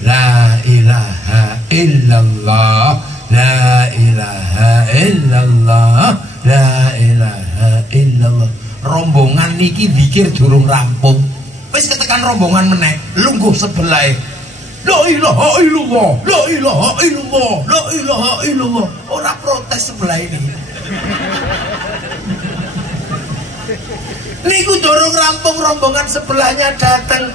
la ilaha illallah, la ilaha illallah, la ilaha illallah. Rombongan niki zikir durung rampung. Wis ketekan rombongan meneh, lungguh sebelah. La ilaha illallah, la ilaha illallah, la ilaha illallah. Ora protes sebelah ini. Niku dorong rampung rombongan sebelahnya datang.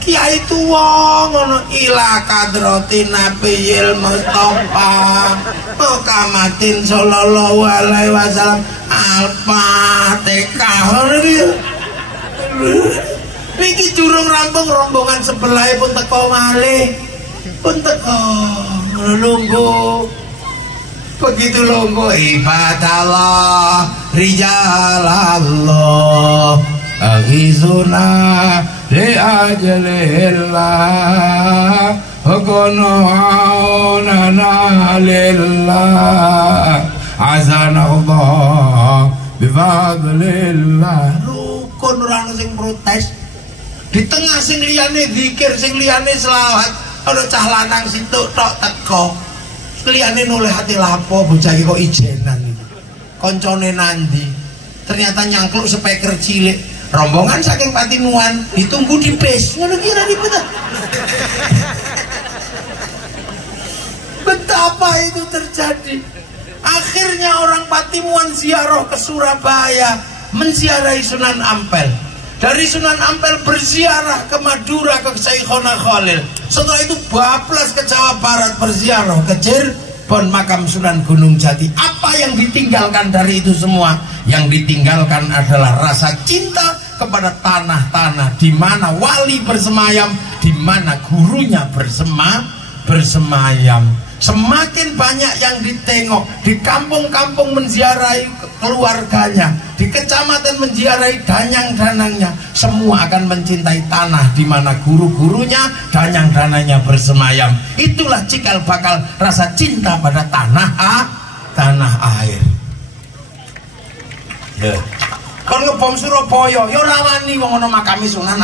Kiai tuwa ngono ila kadroti nabiyil mustofa Muhammadin sallallahu alaihi wasallam al-fatihah. Niki durung rampung rombongan sebelah pun teko malih. Pun teko nunggu. Begitu longgo ibadallah rijalallah aghizuna li ajalillah wakono'aunana lillah azanallah bifadlillah. Rukun orang sing protes. Di tengah sing liyane zikir, sing liyane selawat, ana cah lanang situk tok teko. Kelihatan oleh hati lapo bocah iki kok ijenan iki. Koncone nandi. Ternyata nyangkluk speaker cilik. Rombongan saking Patinuan ditunggu di bis. Ngono kira ribet. Betapa itu terjadi. Akhirnya orang Patinuan ziarah ke Surabaya, menziarahi Sunan Ampel. Dari Sunan Ampel berziarah ke Madura ke Syekhona Khalil. Setelah itu bablas ke Jawa Barat berziarah ke Cirebon makam Sunan Gunung Jati. Apa yang ditinggalkan dari itu semua? Yang ditinggalkan adalah rasa cinta kepada tanah-tanah di mana wali bersemayam, di mana gurunya bersemayam. Semakin banyak yang ditengok, di kampung-kampung menziarahi keluarganya, di kecamatan menziarahi danyang-danangnya, semua akan mencintai tanah di mana guru-gurunya, danyang-danangnya bersemayam. Itulah cikal bakal rasa cinta pada tanah air. Kon ngebom Surabaya, yo rawani wong ana makam Sunan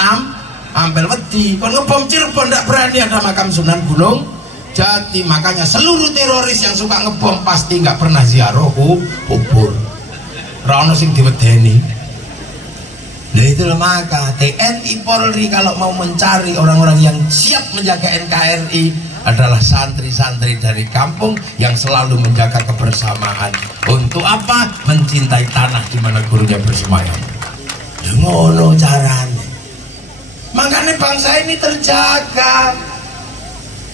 Ampel wedi. Kon ngebom Cirebon ndak berani ada makam Sunan Gunung Jati. Makanya seluruh teroris yang suka ngebom pasti nggak pernah ziarah kubur. Rano sing diwedeni. Nah itulah maka TNI Polri kalau mau mencari orang-orang yang siap menjaga NKRI adalah santri-santri dari kampung yang selalu menjaga kebersamaan. Untuk apa? Mencintai tanah di mana gurunya bersemayam. Ngono caranya. Makanya bangsa ini terjaga.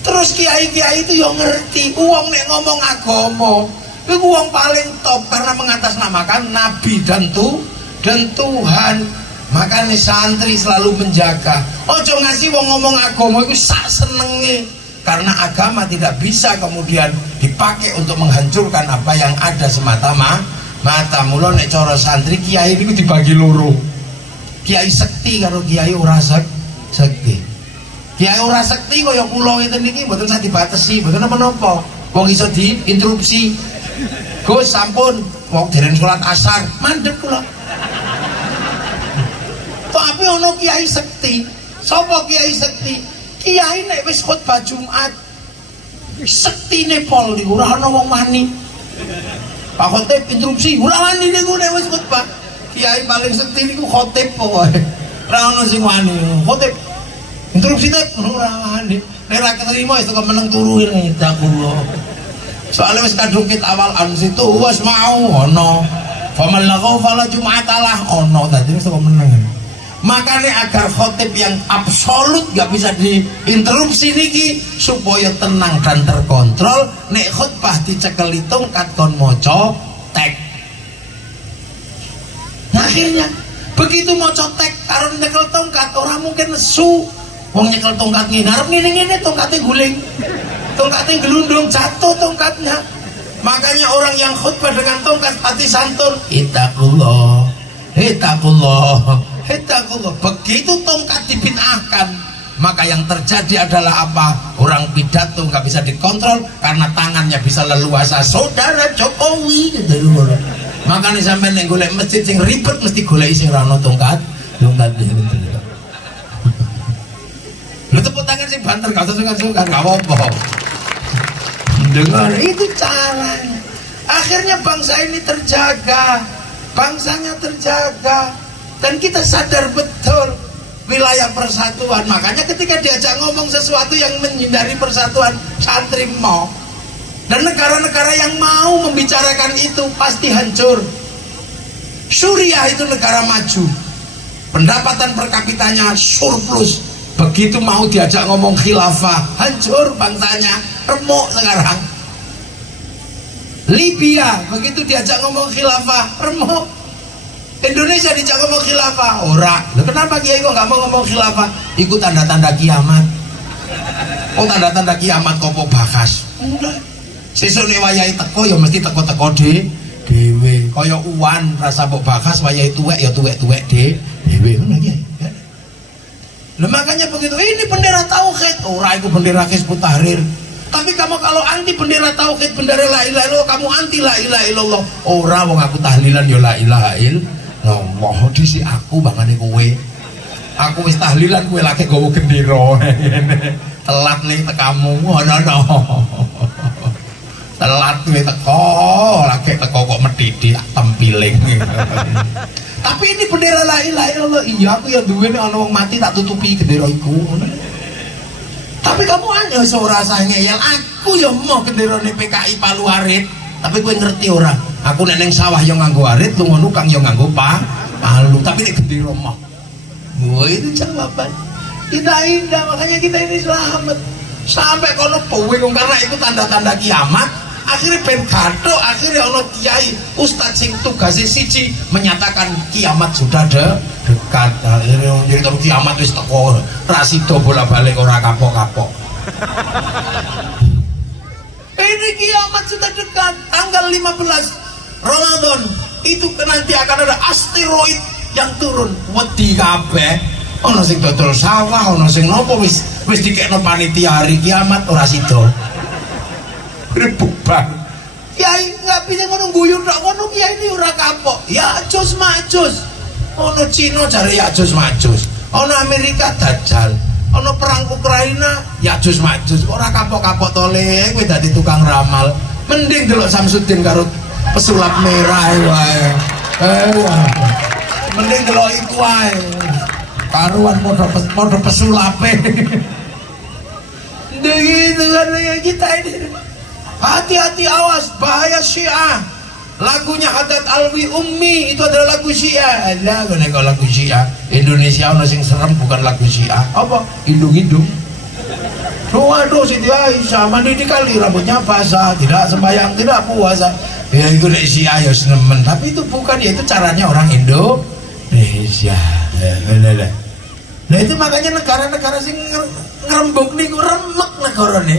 Terus kiai-kiai itu yang ngerti, uang nek ngomong agama, itu uang paling top karena mengatasnamakan Nabi dan Tuhan. Makanya santri selalu menjaga. Ojo ngasih wong ngomong agama itu sak senenge, karena agama tidak bisa kemudian dipakai untuk menghancurkan apa yang ada semata-mata. Mula nek cara santri kiai itu dibagi loro. Kiai sekti karo kiai ora sekti. Kiai ora sekti kaya kula ngeten niki mboten usah dibatesi, mboten napa-napa. Wong iso diinterupsi. Gus sampun wong dereng salat asar, mandeg kula. Tapi ono kiai sekti. Sapa kiai sekti? Kiai nek wis khotbah Jumat sektine pol niku ora ana wong wani. Pak khotib interupsi ora wani niku nek wis khotbah. Kiai paling sekti niku khotib pokoke. Ora ana sing wani. Khotib interupsi teh ora wani. Nek ra keterima wis kok meneng turu ngidakula. Soale wis kadukit awal situ wis mau ana. Faman laqau fala jum'atalah ono tadi wis kok meneng. Makanya agar khotib yang absolut gak bisa diinterupsi niki supaya tenang dan terkontrol, nek khutbah dicekeli tongkat kon moco tek. Nah, akhirnya begitu moco tek karo nyekel tongkat orang mungkin nesu. Wong nyekel tongkat ngarep ngene-ngene tongkatnya guling. Tongkatnya gelundung jatuh tongkatnya. Makanya orang yang khutbah dengan tongkat pati santun, ittaqullah, ittaqullah, ittaqullah. Begitu tongkat dibid'ahkan, maka yang terjadi adalah apa? Orang pidato nggak bisa dikontrol karena tangannya bisa leluasa. Saudara Jokowi gitu. Makanya sampai nek golek masjid sing ribet mesti golek sing ra ono tongkat. Tongkat gitu. Lu tepuk tangan sih banter gak suka-suka gak apa-apa. Dengar itu caranya. Akhirnya bangsa ini terjaga, bangsanya terjaga, dan kita sadar betul wilayah persatuan. Makanya ketika diajak ngomong sesuatu yang menghindari persatuan, santri mau. Dan negara-negara yang mau membicarakan itu pasti hancur. Suriah itu negara maju, pendapatan per kapitanya surplus. Begitu mau diajak ngomong khilafah, hancur bangsanya, remuk sekarang. Libya, begitu diajak ngomong khilafah, remuk. Indonesia diajak ngomong khilafah, ora. Loh, kenapa kiai kok gak mau ngomong khilafah? Ikut tanda-tanda kiamat. Oh, tanda-tanda kiamat kok bakas. Enggak. Sesuk wayahe teko ya mesti teko-teko dhewe. Kaya uwan rasa mbok bakas wayahe tuwek ya tuwek-tuwek dhewe. Ngono kiai. Nah, makanya begitu, ini bendera tauhid, ora itu bendera Hizbut Tahrir. Tapi kamu kalau anti bendera tauhid, bendera la ilaha illallah, kamu anti la ilaha illallah. Ora wong aku tahlilan ya la ilaha illallah. Disi aku bangane kowe. Aku wis tahlilan kowe lagi nggawa gendera. Telat nih tekamu. Ono. Telat nih teko, lagi teko kok medhidhi tempiling. Tapi ini bendera la ilaha illallah. Iya aku yang duwe nek ana wong mati tak tutupi gendera iku. Tapi kamu aja ora usah ngeyel. Aku ya mau genderane PKI Palu Arit. Tapi kowe ngerti ora? Aku nek ning sawah yo nganggo arit, lunga nukang yo nganggo palu. Tapi nek gendera mah. Wah, itu jawaban. Kita indah, makanya kita ini selamat. Sampai kono powe karena itu tanda-tanda kiamat. Akhirnya ben gathuk, akhirnya ono kiai ustaz sing tugase siji menyatakan kiamat sudah dekat. Akhirnya jadi kiamat wis teko, rasido bola-balik ora kapok-kapok. Ini kiamat sudah dekat, tanggal 15 Ramadan itu nanti akan ada asteroid yang turun. Wedi kabeh. Ono sing dodol sawah, ono sing nopo wis dikekno panitia hari kiamat ora sida. Bubar. Kiai nggak bisa ngono guyu tok ngono kiai ini ora kapok. Ya jos majus. Ono Cina cari ya jos majus. Ono Amerika dajal. Ono perang Ukraina ya jos majus. Ora kapok-kapok tole kowe dadi tukang ramal. Mending delok Samsudin karo pesulap merah wae. Mending delok iku wae. Karuan padha pesulape. Begitu kan kita ini. Hati-hati, awas, bahaya Syiah. Lagunya Haddad Alwi Ummi itu adalah lagu Syiah. Lah kalau lagu Syiah Indonesia ono sing serem bukan lagu Syiah. Apa? Hidung-hidung. Waduh, Siti Aisyah mandi di kali rambutnya basah, tidak sembahyang, tidak puasa. Ya itu nek Syiah ya senemen, tapi itu bukan, ya itu caranya orang Indonesia. Nah itu makanya negara-negara sing ngerembuk niku remek negarane.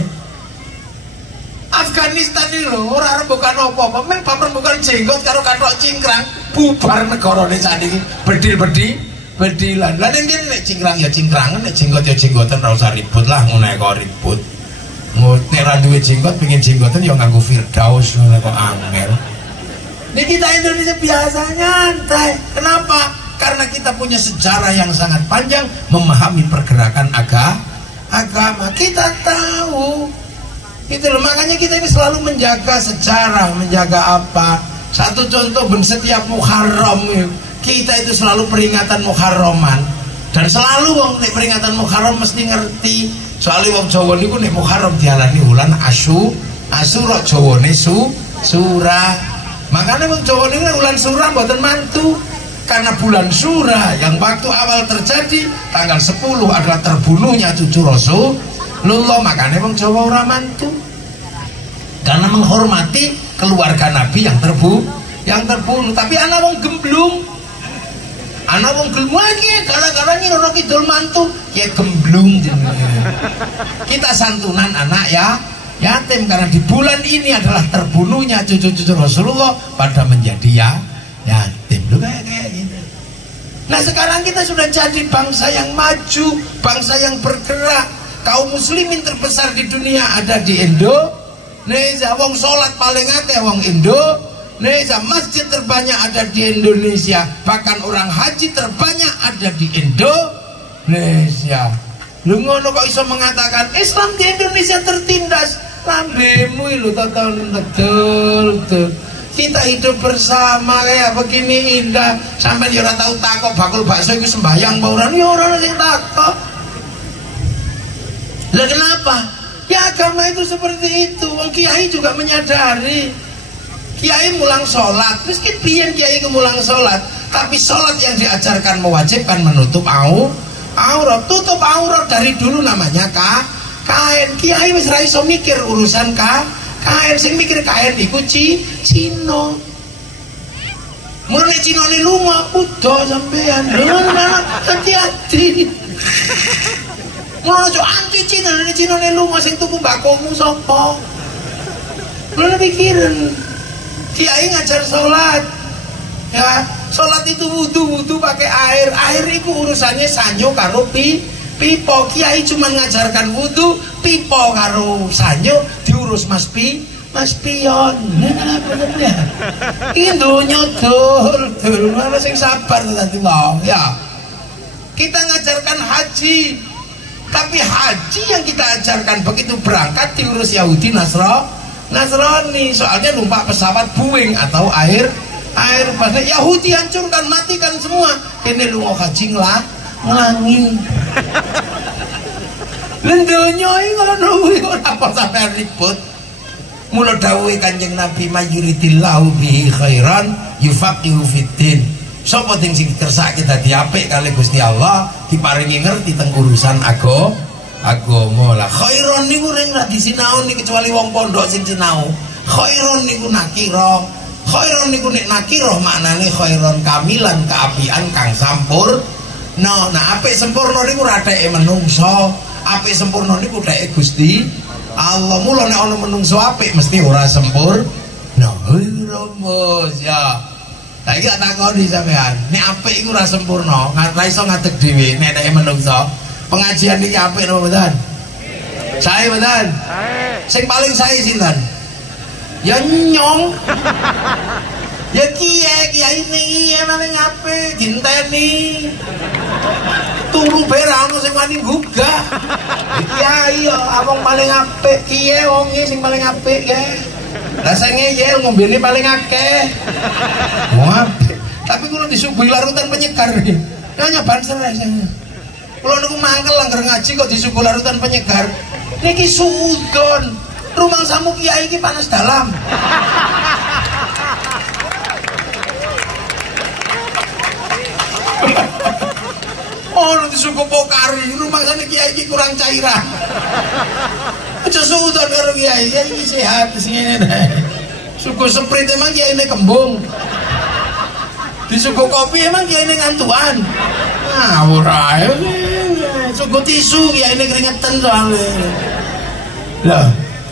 Afghanistan ini loh, orang rembukan apa-apa, memang rembukan jenggot karo kathok cingkrang, bubar negarane sakniki, bedilan. Lah nek nek cingkrang ya cingkrangan, nek jenggot ya jenggotan, ora usah ribut lah ngono kok ribut. Nek ra duwe jenggot pengin jenggotan ya nganggo Firdaus ngono kok angel. Nek kita Indonesia biasa nyantai. Kenapa? Karena kita punya sejarah yang sangat panjang memahami pergerakan agama. Kita tahu itu loh, makanya kita ini selalu menjaga sejarah, menjaga apa. Satu contoh, setiap Muharram kita itu selalu peringatan Muharraman, dan selalu wong nek peringatan Muharram mesti ngerti. Soalnya wong Jawa niku nek Muharram diarani wulan Asyura, Jawane Sura. Makanya wong Jawa niku wulan Sura mboten mantu. Karena bulan Sura yang waktu awal terjadi tanggal 10 adalah terbunuhnya cucu Rasulullah. Makanya wong Jawa ora mantu. Karena menghormati keluarga Nabi yang terbunuh. Tapi anak wong gemblung. Anak wong gelem lagi gara-gara nyirono kidul mantu ya gemblung. Kita santunan anak yatim karena di bulan ini adalah terbunuhnya cucu-cucu Rasulullah pada menjadi yatim. Loh, kayak gitu. Nah, sekarang kita sudah jadi bangsa yang maju, bangsa yang bergerak. Kaum muslimin terbesar di dunia ada di Indonesia. Wong salat paling akeh wong Indonesia. Masjid terbanyak ada di Indonesia. Bahkan orang haji terbanyak ada di Indonesia. Lu ngono kok iso mengatakan Islam di Indonesia tertindas? Lambemu lu tonton betul. Kita hidup bersama kayak begini indah. Sampai ya ora tau takok bakul bakso iku sembahyang apa ora? Ya ora sing takok. Lah kenapa? Ya agama itu seperti itu. Wong kiai juga menyadari. Kiai mulang sholat, miskin pian kiai mulang sholat, tapi sholat yang diajarkan mewajibkan menutup aurat. Tutup aurat dari dulu namanya kain. Kiai wis ra iso mikir urusan kain, sing mikir kain iku Cino. Mulane Cinone lunga kudu sampean. Hati-hati. Mulane aja anti Cinone lunga sing tuku mbakomu sapa? Mulane pikiran. Kiai ngajar sholat, ya sholat itu wudu pakai air itu urusannya sanyo karo pipo. Kiai cuma ngajarkan wudu, pipo karo sanyo diurus mas pion. Ini dunya dul mana sing sabar tadi wong ya. Kita ngajarkan haji, tapi haji yang kita ajarkan begitu berangkat diurus Yahudi Nasrani, soalnya numpak pesawat Boeing atau Airbus. Yahudi hancurkan, matikan semua. Kene lunga haji nglangi. Lendonya iki ngono kuwi ora apa sampean ribut. Mula dawuhe Kanjeng Nabi mayuridillahu bihi khairan yufaqihu fiddin. Sapa sing kersake dadi apik kali Gusti Allah diparingi ngerti teng urusan agama lah. Khairon niku ring ra disinau nih kecuali wong pondok sing sinau. Khairon niku nakira. Khairon niku nek nakira maknane khairon kamilan keapian kang sampur. Nah, apik sempurna niku ra dheke menungso. Apik sempurna niku dheke Gusti Allah. Mula nek ana menungso apik mesti ora sempurna. Nah, rumus ya. Saiki tak takoni sampean, nek apik iku ora sempurna, ora iso ngadeg dhewe nek dheke menungso. Pengajian ini apik napa mboten? Sae mboten? Sing paling sae sinten? Ya nyong. Ya kiai ini paling apik dinteni. Turu berano sing wani gugah. Kiai yo abang paling apik, kiye wonge sing paling apik ya. Lah sing ngeyel ngombene paling akeh. Wong apik. Tapi kulo disuguhi larutan penyegar. Nanya banser rasanya. Kalau niku mangkel langgar ngaji kok disuguh larutan penyegar. Niki suudon. Rumang samu kiai iki panas dalam. Oh, disuguh pokari. Rumang sana kiai iki kurang cairan. Aja suudon karo kiai. Ya iki sehat sing ngene. Suguh sprint emang kiai ini kembung. Disuguh kopi emang kiai ini ngantuan. Nah, ora suguh tisu kiai ini keringetan soalnya. Lah,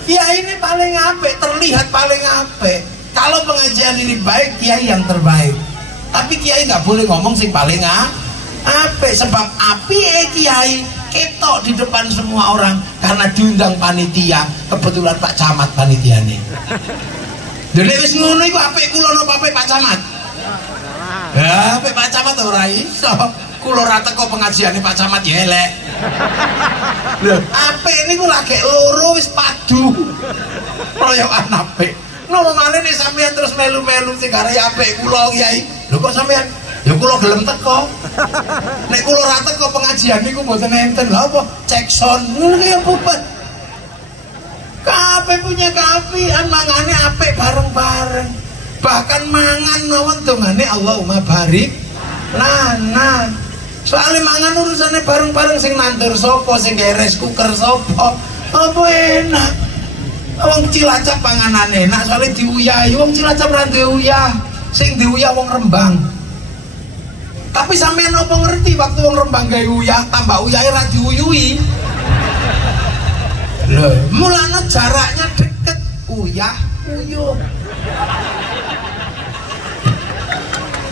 kiai ini paling apik, terlihat paling apik. Kalau pengajian ini baik, kiai yang terbaik. Tapi kiai nggak boleh ngomong sing paling apik, sebab apike kiai ketok di depan semua orang karena diundang panitia. Kebetulan Pak Camat panitiane. Dene wis ngono iku apik kula napa apik Pak Camat? Ya, Pak Camat ora iso. Kula ora teko pengajiane Pak Camat ya elek. Lho, apik niku lagi loro wis padu. Royokan apik. Normale nek sampean terus melu-melu sing arep apik kula Kyai. Lho kok sampean ya kula gelem teko. Nek kula ora teko pengajian niku mboten enten. Lha apa? Cek sound ngono ki apa? Kabeh punya keapian mangane apik bareng-bareng. Bahkan mangan mawon dongane Allahumma barik lana. Soale mangan urusane bareng-bareng sing nandur sapa, sing rice cooker sapa. Apa enak. Wong Cilacap panganane enak soalnya diuyahi. Wong Cilacap ra duwe uyah. Sing diuyah wong Rembang. Tapi sampean apa ngerti waktu wong Rembang gawe uyah, tambah uyahe ra diuyui. Lho, mulane jaraknya deket, uyah, uyuh.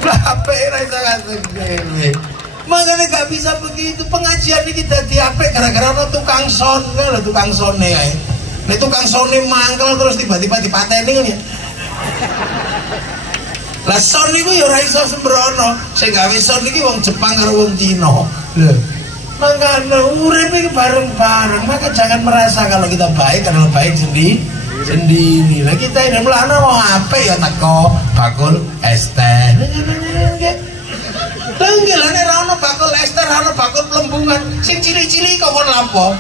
Lah apik ra iso ngasih. Makanya gak bisa begitu. Pengajian ini dadi apik gara-gara ana tukang son, lho tukang sone kae. Nek tukang sone mangkel terus tiba-tiba dipateni kan ya. Lah son niku ya ora iso sembrono. Sing gawe son iki wong Jepang karo wong Cina. Lho. Makanya urip iki bareng-bareng. Maka jangan merasa kalau kita baik karena baik sendiri. Lah kita ini mulane mau apik ya teko bakul es teh. Tenggelan ora ono bakul es teh, ora ono bakul plembungan. Sing cilik-cilik kok kon lapo?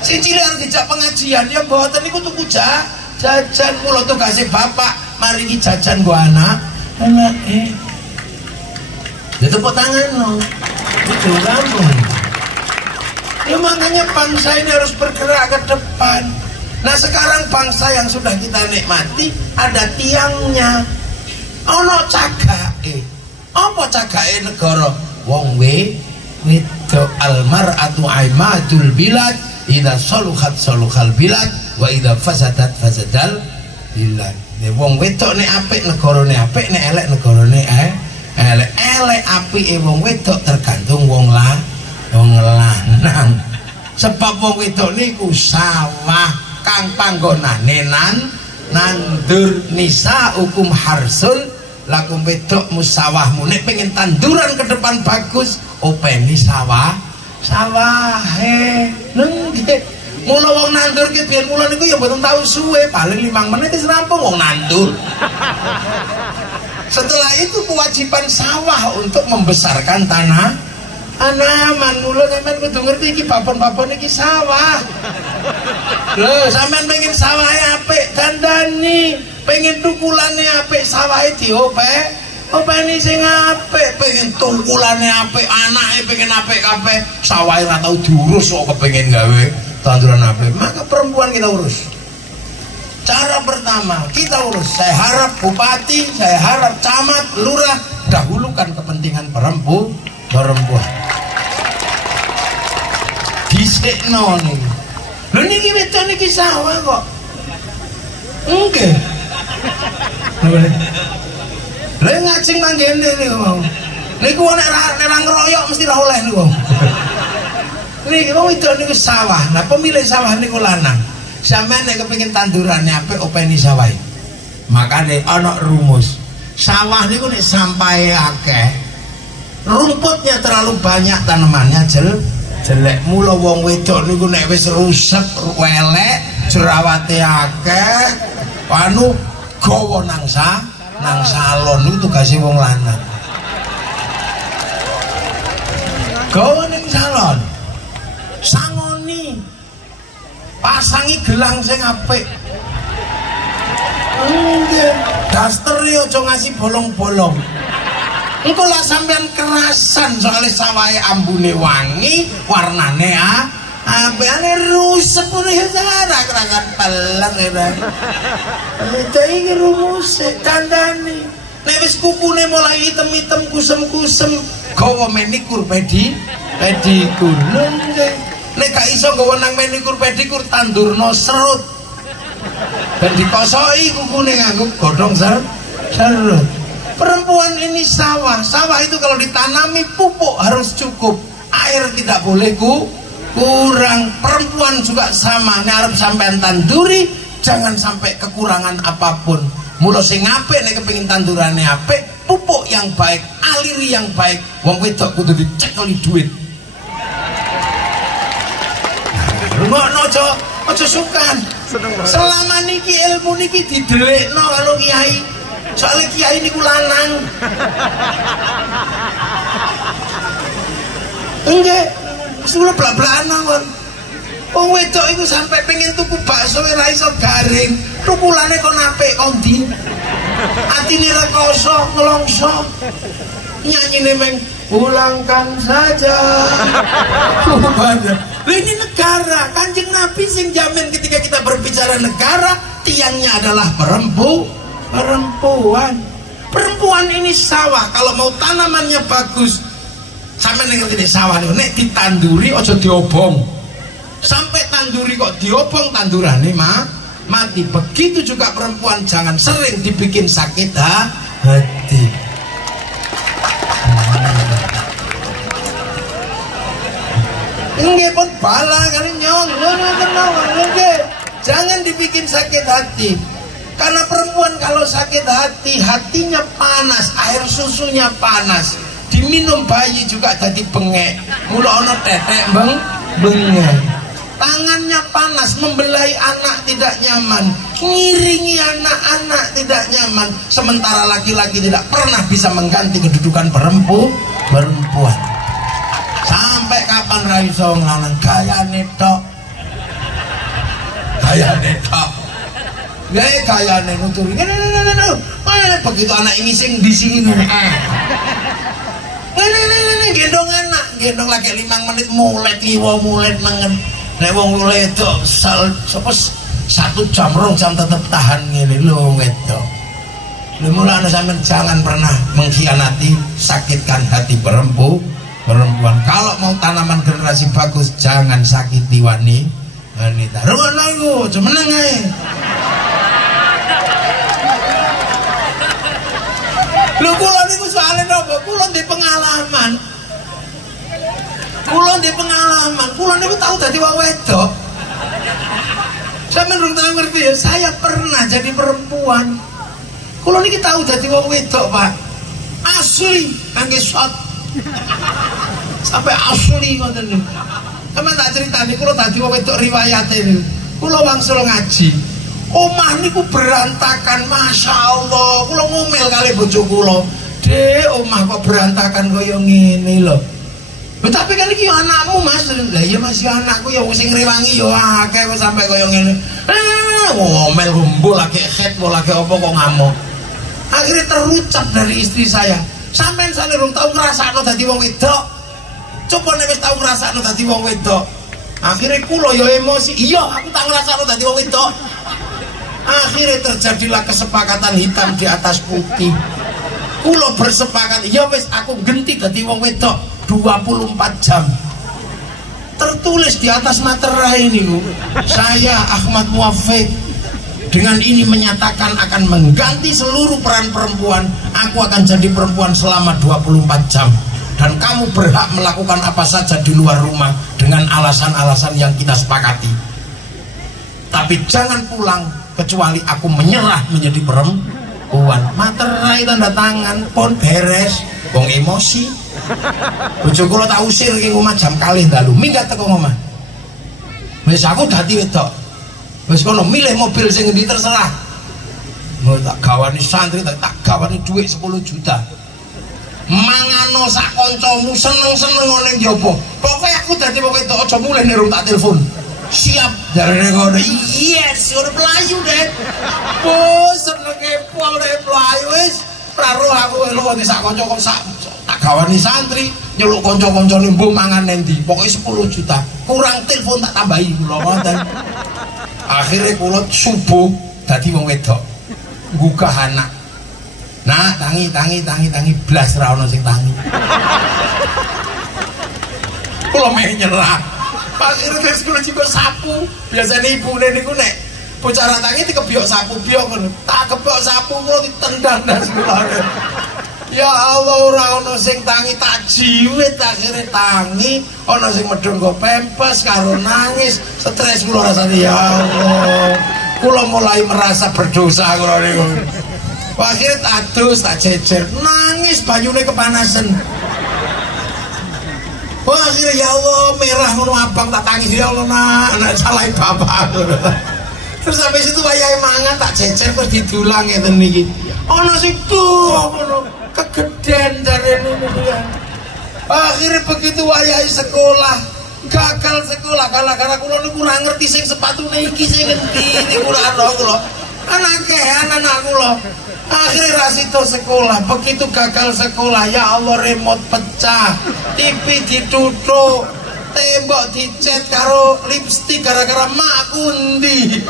Sing cilik harus dijak pengajian ya mboten niku tuku jajan kula tugase bapak mari iki jajan go anak. Anake. Ya tepuk tangan no. Itu gampang. Ya makanya bangsa ini harus bergerak ke depan. Nah sekarang bangsa yang sudah kita nikmati ada tiangnya. Ono cagake. Apa cagake negara? Wong wedok almar'atu aimadul bilad idza saluhat saluhal bilad wa idza fasadat fasadal bilad. Wong wedok nek apik negarane apik, nek elek negarane elek. Elek apike wong wedok tergantung wong lanang. Sebab wong wedok niku sawah kang panggonane nandur nisa hukum harsul lakum wedok musawahmu nek pengen tanduran ke depan bagus openi sawahe nggih. Mula wong nandur ki biyen mula niku ya mboten tau suwe, paling 5 menit wis rampung wong nandur. Setelah itu kewajiban sawah untuk membesarkan tanaman. Mula sampean kudu ngerti iki babon-babon iki sawah. Lho, sampean pengen sawahe apik dandani, pengen tukulane apik sawahe openi sing apik, pengen tukulane apik, anake pengen apik kabeh, sawahe ora tau diurus kok kepengin gawe tanduran apik. Maka perempuan kita urus. Cara pertama kita urus. Saya harap bupati, saya harap camat, lurah dahulukan kepentingan perempuan. Disekno niki. Lho niki wedok niki sawah kok. Nggih. Lha ngajeng manggene niku. Niku nek ora ngeroyok mesti ra oleh niku. Niki wong wedok niku sawah. Nah pemilih sawah niku lanang. Sampeyan nek kepengin tandurane apik openi sawah. Makane ana rumus. Sawah niku nek sampahe akeh, rumputnya terlalu banyak, tanamannya jelek. Mula wong wedok niku nek wis rusak, welek, jerawate akeh, anu gawa nang salon niku tugase wong lanang. Gawa ning salon. Sangoni. Pasangi gelang sing apik. Nggih, daster yo aja ngasih bolong-bolong. Engko lah sampean kerasan soalnya sawahe ambune wangi, warnane ambene rusak ngono ya ora peleng ya. Itu iki rumuse kandhane. Nek wis kupune mulai item-item kusem-kusem, gawa menikur pedikur. Nek gak iso nggawa nang menikur pedikur tandurno serut. Dan dikosoki kupune nganggo godhong serut. Perempuan ini sawah itu kalau ditanami pupuk harus cukup, air tidak boleh kurang. Perempuan juga sama, nek arep sampean tanduri jangan sampai kekurangan apapun. Mula sing apik nek kepengin tandurane apik pupuk yang baik, aliri yang baik. Wong wedok kudu dicekeli duit. Ngono aja sukan. Selama niki ilmu niki didelikno karo kiai. Soalnya kiai niku lanang. Enggak, sudah belak-belakan kon. Wong wedok iku sampai pengen tuku bakso ora iso garing. Tukulane kok apik kondi. Atine rekoso ngelongso. Nyanyine meng pulangkan saja. Ini negara, Kanjeng Nabi sing jamin ketika kita berbicara negara, tiangnya adalah perempuan. Perempuan ini sawah, kalau mau tanamannya bagus, sampe ngerti di sawah nih, nek ditanduri ojo diobong. Sampai tanduri kok diobong tandurane mati. Begitu juga perempuan, jangan sering dibikin sakit hati. Nggih pun bala kali nyong, jangan dibikin sakit hati. Karena perempuan kalau sakit hati, hatinya panas, air susunya panas. Diminum bayi juga jadi bengek. Mula ono tetek bengek. Tangannya panas, membelai anak tidak nyaman, ngiringi anak-anak tidak nyaman. Sementara laki-laki tidak pernah bisa mengganti kedudukan perempuan. Sampai kapan ra iso nglanang gayane tok. Gayane nuturi. Begitu anak ini sing disini gendong anak, gendong lagi 5 menit mulet mangen. Nek wong wedok sapa 1 jam 2 jam tetep tahan ngene lho wedok. Lha mulane sampean jangan pernah mengkhianati, sakitkan hati perempuan. Kalau mau tanaman generasi bagus, jangan sakiti wanita. Rungono iku, aja meneng ae. Lho kula niku soalé napa? Kula ndek pengalaman. Kula niku tau dadi wong wedok. Sampeyan rung tau ngerti ya, saya pernah jadi perempuan. Kula niki tau dadi wong wedok, Pak. Asli kangge shot. Sampai asli ngoten niku. Sampeyan tak critani kula dadi wong wedok riwayate niku. Kula wangsul ngaji. Omah niku berantakan, Masya Allah. Kula ngomel kali bojo kula. Dek, omah kok berantakan kaya ngene lho. Tapi kan iki anakmu, Mas. Lah iya Mas, ya anakku ya sing ngrewangi ya akeh kok sampe kaya ngene. Ngomel gumbul lagi head, lagi apa kok ngamuk. Akhirnya terucap dari istri saya. Sampeyan sane rung tau ngrasakno dadi wong wedok. Coba nek wis tau ngrasakno dadi wong wedok. Akhirnya kula ya emosi. Iya, aku tak ngrasakno dadi wong wedok. Akhirnya terjadilah kesepakatan hitam di atas putih. Kula bersepakat, ya wis aku genti dadi wong wedok 24 jam. Tertulis di atas materai ini, saya Ahmad Muwafiq dengan ini menyatakan akan mengganti seluruh peran perempuan. Aku akan jadi perempuan selama 24 jam. Dan kamu berhak melakukan apa saja di luar rumah dengan alasan-alasan yang kita sepakati. Tapi jangan pulang kecuali aku menyerah menjadi perempuan. Materai tanda tangan pun beres. Wong emosi. Bojo kula tak usir ki omah jam 2 dalu. Minggat teko omah. Wis aku dadi wedok. Wis kono milih mobil sing endi terserah. Mau tak gawani santri, tak gawani dhuwit 10 juta. Mangano sak kancamu seneng-seneng ning njaba. Pokoke aku dadi wong wedok aja mulih nek tak telepon. Siap jarene ngono. Yes, ora mlayu deh. Bos senenge pol nek mlayu wis praro aku elo di sak kanca kok sak tak gawani santri nyeluk kanca-kancane mbuh mangan endi. Pokoke 10 juta. Kurang telepon tak tambahi kula ngoten. Akhirnya kula subuh dadi wong wedok. Gugah anak. Nah, tangi blas ra ono sing tangi. Kula meh nyerah. Akhirnya terus kula juga sapu. Biasane ibune niku nek bocah ra tangi dikebyok sapu biok ngono. Tak kebyok sapu kula ditendang ndas kula. Ya Allah, ora ono sing tangi, tak jiwit akhirnya tangi. Ono sing medhun go pempes karo nangis, stres kula rasane. Ya Allah, kula mulai merasa berdosa kula niku. Akhirnya adus, tak jejer, nangis banyune kepanasan. Wah, akhirnya ya Allah merah ngono abang tak tangis ya Allah nak salahin bapak. Terus sampai situ wayahe mangan tak jejer terus didulang ngeten niki. Ono situ ngono kegeden jarene niku ya. Akhirnya begitu wayahe sekolah gagal sekolah gara-gara kula niku ora ngerti sing sepatune iki sing ngendi niku ora ana kula. Anak kula. Akhirnya rasito sekolah, begitu gagal sekolah, ya Allah remote pecah, TV ditutup, tembok dicet karo lipstik gara-gara mak kundi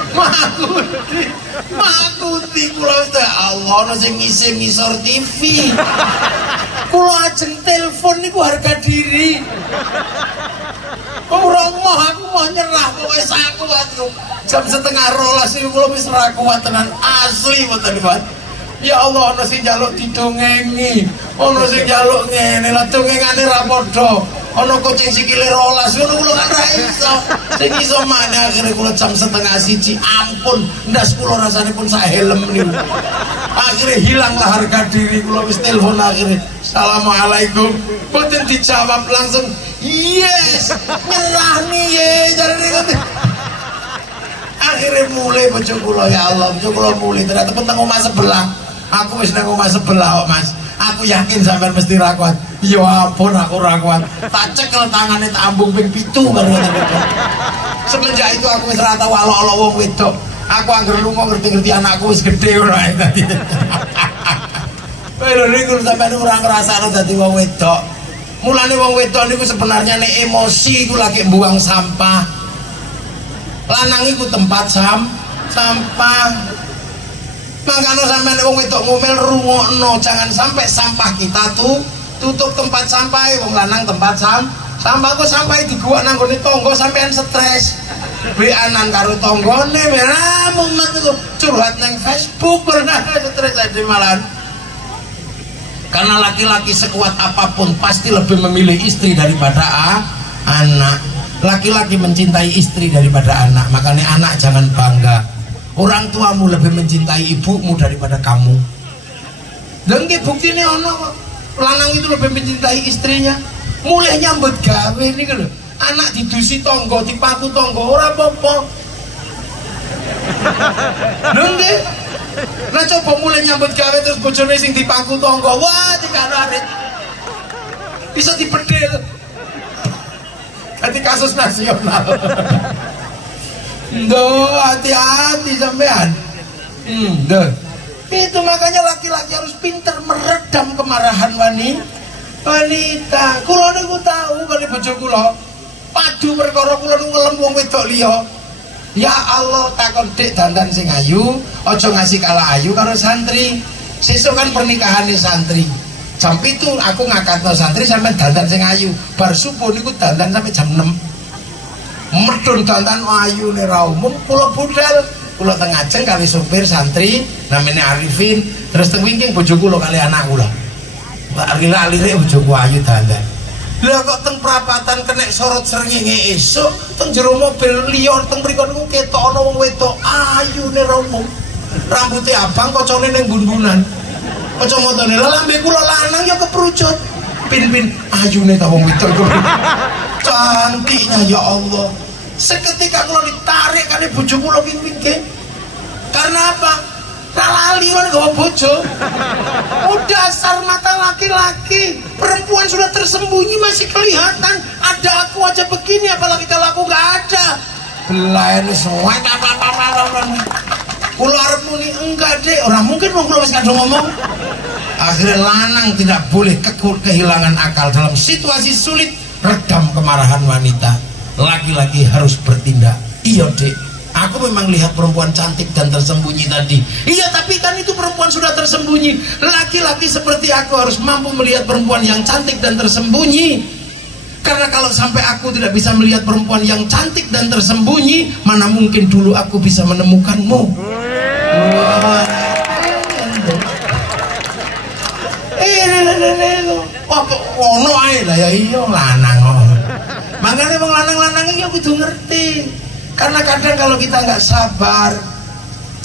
kula ya Allah ana sing ngisi ngisor TV. Kula ajeng telepon niku harga diri. Ora moh aku mau nyerah pokoke sak kuat jam 11:30 niku kula wis ora kuat tenan asli mboten kuat. Ya Allah ana sing njaluk didongengi, ana sing njaluk ngene, lah dongengane ra padha. Ana kucing sikile 12 ngono kula kan ra iso. Sing iso maneh akhire kula jam 12:30 ampun, ndas kula rasane pun sak helm niku. Akhire hilanglah harga diri kula wis telepon akhire. Assalamualaikum. Boten dijawab langsung. Yes, nyerah nih ye jarene ngono. Akhirnya mulai bojo kula ya Allah, bojo kula mulai ternyata teng omah sebelah. Aku wis nang omah sebelah kok Mas. Aku yakin sampean mesti ra kuat. Ya ampun aku ra kuat. Tak cekel tangane tak ambung ping 7 baru ngoten. Semenjak itu aku wis ora tau alok-alok wong wedok. Aku anggere lunga ngerti-ngerti anakku wis gedhe ora tadi. Lha niku sampean ora ngrasakno dadi wong wedok. Mulane wong wedok niku sebenarnya nek emosi iku lagi buang sampah. Lanang iku tempat sampah. Makanya sampai wong wedok ngomel rungokno, jangan sampai sampah kita tuh tutup tempat sampah. Wong lanang tempat sampah kok sampai di gua nanggone tonggo sampean stres. Beanan karo tanggane, mumet itu curhat nang Facebook pernah stres aja malan. Karena laki-laki sekuat apapun pasti lebih memilih istri daripada anak. Laki-laki mencintai istri daripada anak, makanya anak jangan bangga. Orang tuamu lebih mencintai ibumu daripada kamu. Dan bukti ini ono lanang itu lebih mencintai istrinya. Mulai nyambut gawe nih kan, anak didusi tonggo, dipaku tonggo, orang popo. Nengge, nah coba mulai nyambut gawe terus bojone sing dipaku tonggo, wah dikanarit, bisa dipedel. Jadi kasus nasional. Duh, hati-hati sampean. Duh. Itu makanya laki-laki harus pintar meredam kemarahan wanita. Kula niku tahu kali bojo kula. Padu perkara kula niku ngelem wong wedok liya. Ya Allah, takon dik dandan sing ayu, aja ngasih kalah ayu karo santri. Sesuk kan pernikahan santri. Jam itu aku ngakatno santri sampe dandan sing ayu. Bar subuh niku dandan sampai jam 6. Medun dandan ayu nih ra umum kula budal kula teng ajeng kali supir santri namanya Arifin terus teng wingking bojo kula kali anak kula alire bojoku ayu dandan lha kok teng prapatan kena sorot srengenge esuk teng jero mobil liya teng mriku niku ketok ana wong wedok ayu nih ra umum rambutnya abang kocone ning bun-bunan kacamatane lha lambe kula lanang ya keprucut pin-pin ayune ta wong wedok cantiknya ya Allah. Seketika kalau ditarik kan bojo kula wing-wing. Karena apa? Lali kan gawa bojo. Dasar mata laki-laki. Perempuan sudah tersembunyi masih kelihatan. Ada aku aja begini apalagi kalau aku nggak ada. Belain semua. Kula arep muni enggak deh. Orang mungkin wong kula wis kadung ngomong. Akhirnya lanang tidak boleh kehilangan akal dalam situasi sulit. Redam kemarahan wanita. Laki-laki harus bertindak. Iya dek, aku memang lihat perempuan cantik dan tersembunyi tadi. Iya tapi kan itu perempuan sudah tersembunyi. Laki-laki seperti aku harus mampu melihat perempuan yang cantik dan tersembunyi. Karena kalau sampai aku tidak bisa melihat perempuan yang cantik dan tersembunyi, mana mungkin dulu aku bisa menemukanmu. Ono ae lah ya iya lanang. Makanya wong lanang-lanang iki kudu ngerti. Karena kadang kalau kita nggak sabar,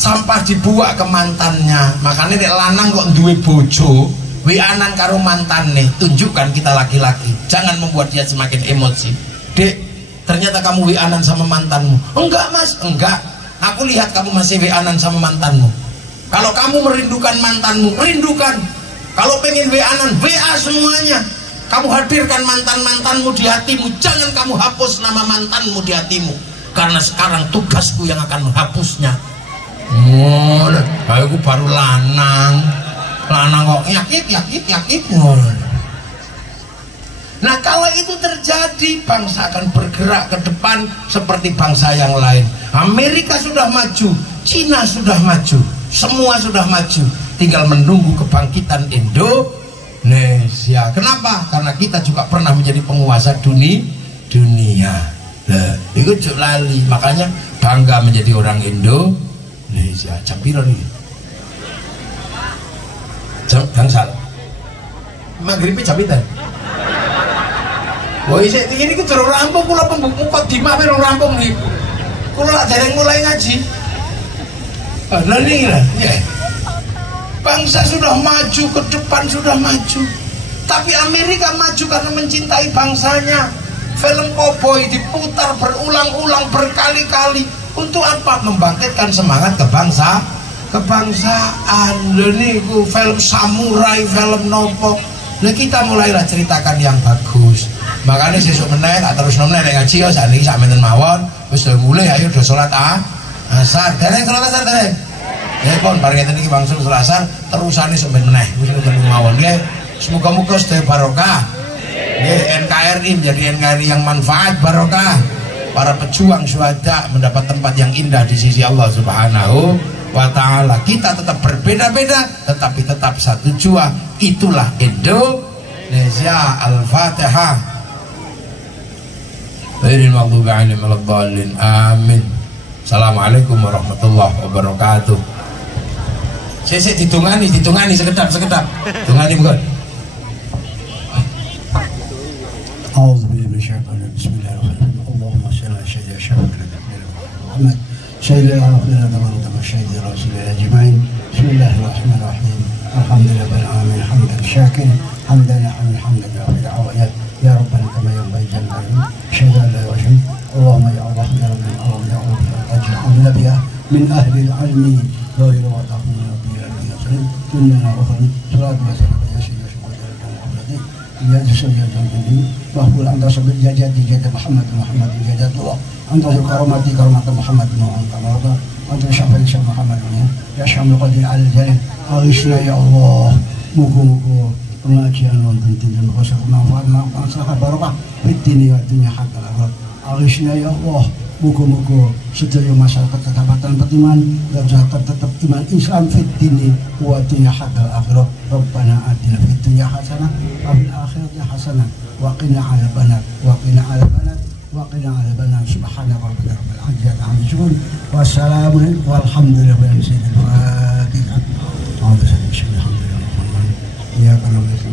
sampah dibuat ke mantannya. Makanya nek lanang kok duwe bojo wianan karo mantane, tunjukkan kita laki-laki, jangan membuat dia semakin emosi. Dek, ternyata kamu wianan sama mantanmu. Enggak mas, enggak, aku lihat kamu masih wianan sama mantanmu. Kalau kamu merindukan mantanmu, rindukan. Kalau pengen wianan, WA semuanya. Kamu hadirkan mantan-mantanmu di hatimu. Jangan kamu hapus nama mantanmu di hatimu, karena sekarang tugasku yang akan menghapusnya. Aku baru lanang kok yakip. Nah kalau itu terjadi, bangsa akan bergerak ke depan seperti bangsa yang lain. Amerika sudah maju, Cina sudah maju, semua sudah maju, tinggal menunggu kebangkitan Indonesia. Kenapa? Karena kita juga pernah menjadi penguasa dunia. Nah, itu lali, makanya bangga menjadi orang Indonesia. Jam piro nih? Jam gangsal. Maghribe jam pinten? Woi, ini kita rampung, kula pembuka dimah pero rampung nih. Kula lak dereng mulai ngaji. Lah nih lah, ya. Bangsa sudah maju ke depan, sudah maju. Tapi Amerika maju karena mencintai bangsanya. Film koboi diputar berulang-ulang berkali-kali. Untuk apa? Membangkitkan semangat kebangsaan. Ini film samurai, film nopo. Nah kita mulailah ceritakan yang bagus. Makanya sesuk meneh tak terus meneh nek ngaji ya sakniki sak menten mawon. Wis mulai ayo do salat asar. Dereng salat asar dereng. Ya pun bareng ngeten iki wangsul salat asar terusane sok ben meneh. Wis menten mawon nggih. Semoga-moga sedaya barokah. Nggih NKRI menjadi NKRI yang manfaat barokah. Para pejuang syuhada mendapat tempat yang indah di sisi Allah Subhanahu wa ta'ala. Kita tetap berbeda-beda tetapi tetap satu jua. Itulah Indonesia. Al-Fatihah. Amin. Assalamualaikum warahmatullahi wabarakatuh. Sesek ditungani sekedap. Tungani bukan. Bismillahirrahmanirrahim. Allahumma shalli ala sayyidina Muhammad. Sayyidina Muhammad sayyidina Rasulullah ajma'in. Bismillahirrahmanirrahim. Alhamdulillahil alamin hamdan syakiran hamdan fil awayat ya rabbana kama yanbaghi jalalihi syada la wajhi. Allahumma ya Allah ya Rabbi ya Allah aj'alna biha min ahli al-ilmi ghayra wa ta'ala biya al-yasrin inna wa salat wa salam ya sayyidina Muhammad ya sayyidina Mahmud anta sabir jajati jada Muhammad jadullah anta karamati karamata Muhammad Muhammad anta syafa'i Muhammad ya syamil qadir al-jalil aghishna ya Allah. Muga-muga pengajian wonten dinten khusus manfaat maslahat barokah fid dunya wa dunya hakal akhirat. Aghishna ya Allah. Muga-muga sedaya masyarakat Kecamatan Petiman dan zakat tetap iman Islam fid dunya wa dunya hakal akhirat. Rabbana atina fid dunya hasanah wa fil akhirati hasanah wa qina adzabannar subhana rabbika rabbil izzati amma yasifun wa salamun walhamdulillahi rabbil alamin. Ya karena mereka